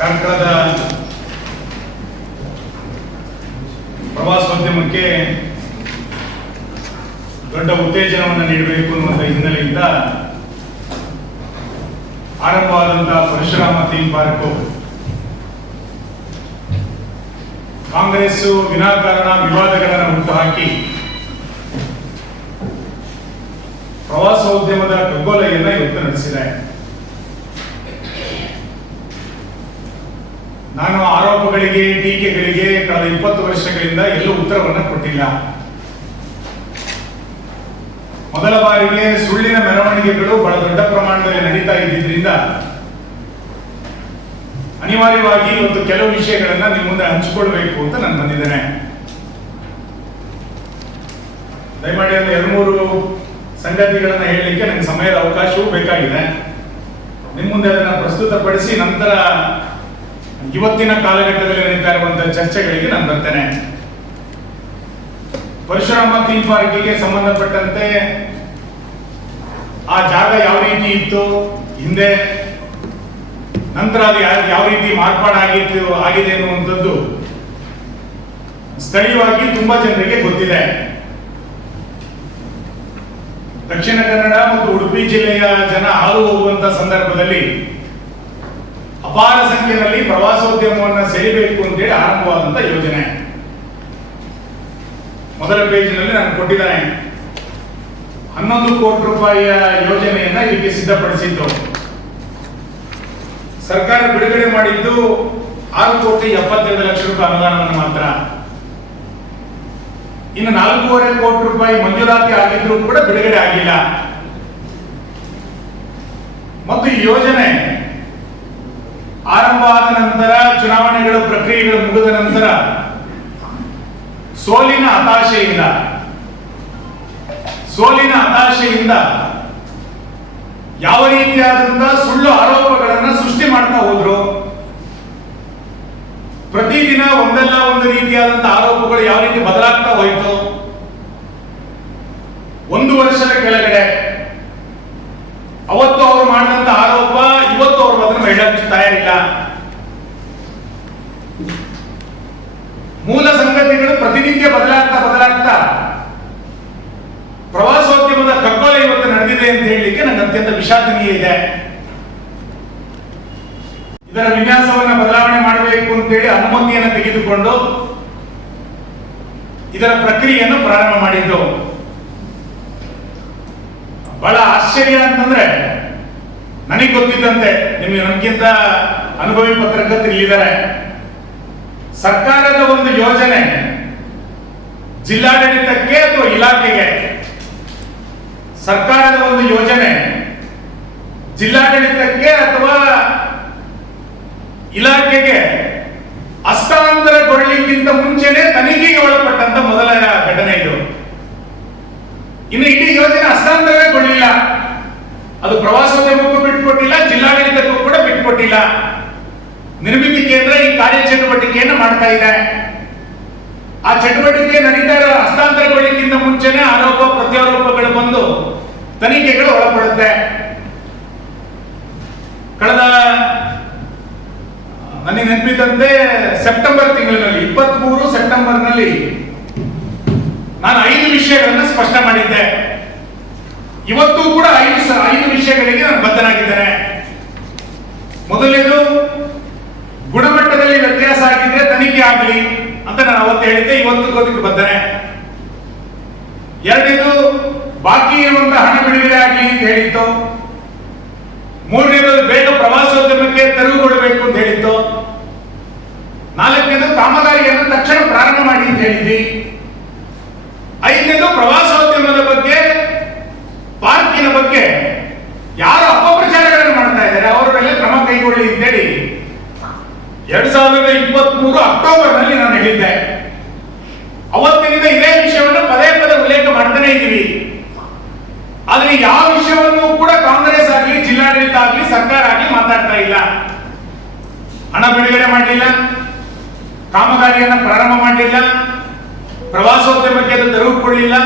ಕಾರ್ಕಳದ ಪ್ರವಾಸೋದ್ಯಮಕ್ಕೆ ದೊಡ್ಡ ಉತ್ತೇಜನವನ್ನು ನೀಡಬೇಕು ಅನ್ನುವಂಥ ಹಿನ್ನೆಲೆಯಿಂದ ಆರಂಭವಾದಂತಹ ಪರಶುರಾಮ ಥೀಮ್ ಪಾರ್ಕು. ಕಾಂಗ್ರೆಸ್ ವಿನಾಕಾರಣ ವಿವಾದಗಳನ್ನು ಹುಟ್ಟುಹಾಕಿ ಪ್ರವಾಸೋದ್ಯಮದ ಕಗ್ಗೊಲೆಯನ್ನ ಇವತ್ತು ನಡೆಸಿದೆ. ನಾನು ಆರೋಪಗಳಿಗೆ, ಟೀಕೆಗಳಿಗೆ ಕಳೆದ ಇಪ್ಪತ್ತು ವರ್ಷಗಳಿಂದ ಎಲ್ಲೂ ಉತ್ತರವನ್ನು ಕೊಟ್ಟಿಲ್ಲ. ಮೊದಲ ಬಾರಿಗೆ ಸುಳ್ಳಿನ ಮೆರವಣಿಗೆಗಳು ಬಹಳ ದೊಡ್ಡ ಪ್ರಮಾಣದಲ್ಲಿ ನಡೀತಾ ಇದ್ದಿದ್ರಿಂದ ಅನಿವಾರ್ಯವಾಗಿ ಒಂದು ಕೆಲವು ವಿಷಯಗಳನ್ನ ನಿಮ್ಮ ಮುಂದೆ ಹಂಚಿಕೊಳ್ಬೇಕು ಅಂತ ನಾನು ಬಂದಿದ್ದೇನೆ. ದಯಮಾಡಿ ಒಂದು ಎರಡು ಮೂರು ಸಂಗತಿಗಳನ್ನ ಹೇಳಲಿಕ್ಕೆ ನನಗೆ ಸಮಯದ ಅವಕಾಶವೂ ಬೇಕಾಗಿದೆ. ನಿಮ್ಮ ಮುಂದೆ ಅದನ್ನ ಪ್ರಸ್ತುತಪಡಿಸಿ ನಂತರ ಇವತ್ತಿನ ಕಾಲಘಟ್ಟದಲ್ಲಿ ನಡೀತಾ ಇರುವಂತಹ ಚರ್ಚೆಗಳಿಗೆ ನಾನು ಬರ್ತೇನೆ. ಪರಶುರಾಮ ಥೀಮ್ ಪಾರ್ಕಿಗೆ ಸಂಬಂಧಪಟ್ಟಂತೆ ಆ ಜಾಗ ಯಾವ ರೀತಿ ಇತ್ತು, ಹಿಂದೆ, ನಂತರ ಅದು ಯಾವ ರೀತಿ ಮಾರ್ಪಾಡಾಗಿತ್ತು ಆಗಿದೆ ಅನ್ನುವಂಥದ್ದು ಸ್ಥಳೀಯವಾಗಿ ತುಂಬಾ ಜನರಿಗೆ ಗೊತ್ತಿದೆ. ದಕ್ಷಿಣ ಕನ್ನಡ ಮತ್ತು ಉಡುಪಿ ಜಿಲ್ಲೆಯ ಜನ ಹಾದು ಹೋಗುವಂತ ಸಂದರ್ಭದಲ್ಲಿ ಅಪಾರ ಸಂಖ್ಯೆಯಲ್ಲಿ ಪ್ರವಾಸೋದ್ಯಮವನ್ನು ಸೆಳಿಬೇಕು ಅಂತೇಳಿ ಆರಂಭವಾದಂತ ಯೋಜನೆ. ಮೊದಲ ಪೇಜಿನಲ್ಲಿ ನಾನು ಕೊಟ್ಟಿದ್ದೇನೆ. ಹನ್ನೊಂದು ಕೋಟಿ ರೂಪಾಯಿಯ ಯೋಜನೆಯನ್ನ ಇಲ್ಲಿ ಸಿದ್ಧಪಡಿಸಿದ್ದು. ಸರ್ಕಾರ ಬಿಡುಗಡೆ ಮಾಡಿದ್ದು ಆರು ಕೋಟಿ ಎಪ್ಪತ್ತೈದು ಲಕ್ಷ ರೂಪಾಯಿ ಅನುದಾನವನ್ನು ಮಾತ್ರ. ಇನ್ನು ನಾಲ್ಕೂವರೆ ಕೋಟಿ ರೂಪಾಯಿ ಮಂಜೂರಾತಿ ಆಗಿದ್ರು ಕೂಡ ಬಿಡುಗಡೆ ಆಗಿಲ್ಲ. ಮತ್ತು ಈ ಯೋಜನೆ ಆರಂಭ ಆದ ನಂತರ, ಚುನಾವಣೆಗಳ ಪ್ರಕ್ರಿಯೆಗಳು ಮುಗಿದ ನಂತರ ಸೋಲಿನ ಹತಾಶೆಯಿಂದ ಸೋಲಿನ ಹತಾಶೆಯಿಂದ ಯಾವ ರೀತಿಯಾದಂತಹ ಸುಳ್ಳು ಆರೋಪಗಳನ್ನ ಸೃಷ್ಟಿ ಮಾಡ್ತಾ ಹೋದ್ರು. ಪ್ರತಿದಿನ ಒಂದಲ್ಲ ಒಂದು ರೀತಿಯಾದಂತಹ ಆರೋಪಗಳು ಯಾವ ರೀತಿ ಬದಲಾಗ್ತಾ ಹೋಯಿತು. ಒಂದು ವರ್ಷದ ಕೆಳಗಡೆ ಅವತ್ತು ಅವರು ಮಾಡಿದಂತ ಆರೋಪ ಇವತ್ತು ಅವರು ಅದನ್ನು ಹೇಳಕ್ಕೆ ತಯಾರಿಲ್ಲ ಮೂಲ ಪ್ರತಿನಿತ್ಯ ಬದಲಾಗ್ತಾ ಬದಲಾಗ್ತಾ ಪ್ರವಾಸೋದ್ಯಮದ ಕಗ್ಗೊಲೆ ಇವತ್ತು ನಡೆದಿದೆ ಅಂತ ಹೇಳಲಿಕ್ಕೆ ನನಗೆ ಅತ್ಯಂತ ವಿಷಾದನೀಯ ಇದೆ. ಇದರ ವಿನ್ಯಾಸವನ್ನ ಬದಲಾವಣೆ ಮಾಡಬೇಕು ಅಂತ ಹೇಳಿ ಅನುಮತಿಯನ್ನು ತೆಗೆದುಕೊಂಡು ಇದರ ಪ್ರಕ್ರಿಯೆಯನ್ನು ಪ್ರಾರಂಭ ಮಾಡಿದ್ದು. ಬಹಳ ಆಶ್ಚರ್ಯ ಅಂತಂದ್ರೆ ನನಗೆ ಗೊತ್ತಿದ್ದಂತೆ, ನಿಮಗೆ ನಮಗಿಂತ ಅನುಭವಿ ಪತ್ರಕರ್ತರು ಇಲ್ಲಿದ್ದಾರೆ ಸರ್ಕಾರದ ಒಂದು ಯೋಜನೆ ಜಿಲ್ಲಾಡಳಿತಕ್ಕೆ ಅಥವಾ ಇಲಾಖೆಗೆ? ಸರ್ಕಾರದ ಒಂದು ಯೋಜನೆ. ಜಿಲ್ಲಾಡಳಿತಕ್ಕೆ ಅಥವಾ ಇಲಾಖೆಗೆ? ಹಸ್ತಾಂತರಗೊಳ್ಳಿಕ್ಕಿಂತ ಮುಂಚೆನೆ ತನಿಖೆಗೆ ಒಳಪಟ್ಟಂತ ಮೊದಲ ಘಟನೆ ಇದು. ಇನ್ನು ಇಡೀ ಯೋಜನೆ ಹಸ್ತಾಂತರಗೊಳ್ಳಿಲ್ಲ. ಅದು ಪ್ರವಾಸೋದ್ಯಮಕ್ಕೂ ಬಿಟ್ಕೊಟ್ಟಿಲ್ಲ, ಜಿಲ್ಲಾಡಳಿತಕ್ಕೂ ಕೂಡ ಬಿಟ್ಕೊಟ್ಟಿಲ್ಲ. ನಿರ್ಮಿತಿ ಕೇಂದ್ರ ಈ ಕಾರ್ಯಚಟುವಟಿಕೆಯನ್ನು ಮಾಡ್ತಾ ಇದೆ. ಆ ಚಟುವಟಿಕೆ ನಡೀತಾ ಇರೋ ಹಸ್ತಾಂತರಗೊಳ್ಳಿಕ್ಕಿಂತ ಮುಂಚೆನೆ ಆರೋಪ, ಪ್ರತ್ಯಾರೋಪಗಳು ಬಂದು ತನಿಖೆಗಳು ಒಳಪಡುತ್ತೆ ಕಳೆದ ನನಗೆ ನೆನಪಿದಂತೆ ಸೆಪ್ಟೆಂಬರ್ ತಿಂಗಳಿನಲ್ಲಿ ಇಪ್ಪತ್ತ್ ಮೂರು ಸೆಪ್ಟೆಂಬರ್ನಲ್ಲಿ ನಾನು ಐದು ವಿಷಯಗಳನ್ನು ಸ್ಪಷ್ಟ ಮಾಡಿದ್ದೆ. ಇವತ್ತು ಕೂಡ ಐದು ಐದು ವಿಷಯಗಳಿಗೆ ನಾನು ಬದ್ಧನಾಗಿದ್ದೇನೆ ಮೊದಲನೇದು ಗುಣಮಟ್ಟದಲ್ಲಿ ವ್ಯತ್ಯಾಸ ಆಗಿದ್ರೆ ತನಿಖೆ ಆಗಲಿ ಅಂತ ನಾನು ಅವತ್ತು ಹೇಳಿದ್ದೆ, ಇವತ್ತು ಅದಕ್ಕೆ ಬದ್ಧನೆ ಎರಡನೇದು, ಬಾಕಿ ಇರುವಂತಹ ಹಣ ಬಿಡುಗಡೆ ಆಗಲಿ ಅಂತ ಹೇಳಿತ್ತು. ಮೂರನೇದು, ಬೇಗ ಪ್ರವಾಸೋದ್ಯಮಕ್ಕೆ ತೆರವುಗೊಳ್ಳಬೇಕು ಅಂತ ಹೇಳಿತ್ತು. ನಾಲ್ಕನೇದು, ಕಾಮಗಾರಿಯನ್ನು ತಕ್ಷಣ ಪ್ರಾರಂಭ ಮಾಡಿ ಅಂತ ಹೇಳಿದ್ವಿ. ಐದನೇದು, ಪ್ರವಾಸೋದ್ಯಮದ ಬಗ್ಗೆ, ಪಾರ್ಕಿನ ಬಗ್ಗೆ ಯಾರು ಅಪಪ್ರಚಾರಗಳನ್ನು ಮಾಡ್ತಾ ಇದ್ದಾರೆ ಅವರ ಮೇಲೆ ಕ್ರಮ ಕೈಗೊಳ್ಳಿ ಅಂತೇಳಿ ಎರಡ್ ಸಾವಿರದ ಮೂರು ಅಕ್ಟೋಬರ್ನಲ್ಲಿ ನಾನು ಹೇಳಿದ್ದೆ. ಅವತ್ತಿನಿಂದ ಇದೇ ವಿಷಯವನ್ನು ಪದೇ ಪದೇ ಉಲ್ಲೇಖ ಮಾಡ್ತಾನೆ ಇದ್ದೀವಿ. ಆದ್ರೆ ಯಾವ ವಿಷಯವನ್ನು ಕೂಡ ಕಾಂಗ್ರೆಸ್ ಆಗಲಿ, ಜಿಲ್ಲಾಡಳಿತ ಆಗಲಿ, ಸರ್ಕಾರ ಆಗಲಿ ಮಾತಾಡ್ತಾ ಇಲ್ಲ. ಹಣ ಬಿಡುಗಡೆ ಮಾಡಲಿಲ್ಲ. ಕಾಮಗಾರಿಯನ್ನು ಪ್ರಾರಂಭ ಮಾಡಲಿಲ್ಲ. ಪ್ರವಾಸೋದ್ಯಮಕ್ಕೆ ಅದು ತೆರವುಕೊಳ್ಳಿಲ್ಲ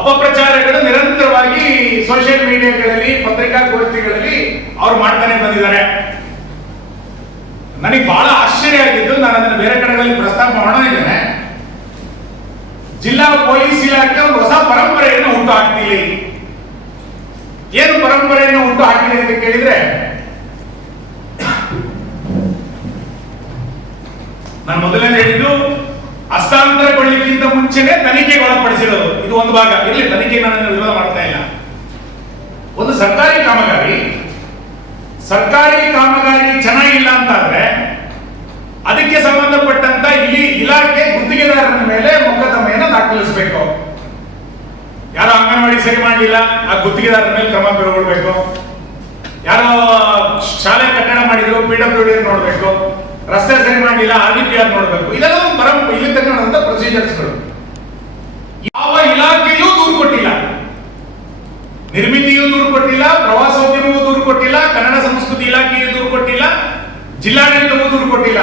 ಅಪಪ್ರಚಾರಗಳು ನಿರಂತರವಾಗಿ ಸೋಷಿಯಲ್ ಮೀಡಿಯಾಗಳಲ್ಲಿ ಪತ್ರಿಕಾಗೋಷ್ಠಿಗಳಲ್ಲಿ ಅವ್ರು ಮಾಡ್ತಾನೆ ಬಂದಿದ್ದಾರೆ. ನನಗೆ ಬಹಳ ಆಶ್ಚರ್ಯ ಆಗಿದ್ದು ನಾನು ಅದನ್ನು ಬೇರೆ ಕಡೆಗಳಲ್ಲಿ ಪ್ರಸ್ತಾಪ ಮಾಡಿದ್ದೇನೆ ಜಿಲ್ಲಾ ಪೊಲೀಸ್ ಇಲಾಖೆ ಹೊಸ ಪರಂಪರೆಯನ್ನು ಹುಟ್ಟು ಹಾಕ್ತೀವಿ ಏನು ಪರಂಪರೆಯನ್ನು ಹುಟ್ಟು ಹಾಕಿದೆ ಅಂತ ಕೇಳಿದ್ರೆ, ನಾನು ಮೊದಲನೇ ಹೇಳಿದ್ದು, ಹಸ್ತಾಂತರಗೊಳ್ಳಿಕ್ಕಿಂತ ಮುಂಚೆನೆ ತನಿಖೆಗೆ ಒಳಪಡಿಸಿರೋದು. ಇದು ಒಂದು ಭಾಗ. ಇಲ್ಲಿ ತನಿಖೆ ನಾನು ವಿರೋಧ ಮಾಡ್ತಾ ಇಲ್ಲ. ಒಂದು ಸರ್ಕಾರಿ ಕಾಮಗಾರಿ ಸರ್ಕಾರಿ ಕಾಮಗಾರಿ ಚೆನ್ನಾಗಿಲ್ಲ ಅಂತಾದ್ರೆ ಅದಕ್ಕೆ ಸಂಬಂಧಪಟ್ಟಂತ ಇಲ್ಲಿ ಇಲಾಖೆ ಗುತ್ತಿಗೆದಾರನ ಮೇಲೆ ಮೊಕದ್ದಮೆಯನ್ನು ದಾಖಲಿಸಬೇಕು. ಯಾರೋ ಅಂಗನವಾಡಿ ಸರಿ ಮಾಡಲಿಲ್ಲ, ಆ ಗುತ್ತಿಗೆದಾರರ ಮೇಲೆ ಕ್ರಮ ಕೈಗೊಳ್ಬೇಕು. ಯಾರೋ ಶಾಲೆ ಕಟ್ಟಡ ಮಾಡಿದ್ರು, ಪಿ ನೋಡ್ಬೇಕು. ರಸ್ತೆ ಸರಿ ಮಾಡಲಿಲ್ಲ, ಆರ್ ಡಿ ಪಿ ಆರ್ ನೋಡಬೇಕು. ಇದೆಲ್ಲ ಒಂದು ಪರಂ, ಇಲ್ಲಿ ತಗೊಂಡಂತ ಪ್ರೊಸೀಜರ್ಸ್ಗಳು ಯಾವ ಇಲಾಖೆಯೂ ದೂರು ಕೊಟ್ಟಿಲ್ಲ. ನಿರ್ಮಿತಿಯೂ ದೂರು ಕೊಟ್ಟಿಲ್ಲ ದೂರು ಕೊಟ್ಟಿಲ್ಲ, ಕನ್ನಡ ಸಂಸ್ಕೃತಿ ಇಲಾಖೆಗೆ ದೂರು ಕೊಟ್ಟಿಲ್ಲ ಜಿಲ್ಲಾಡಳಿತವೂ ದೂರು ಕೊಟ್ಟಿಲ್ಲ.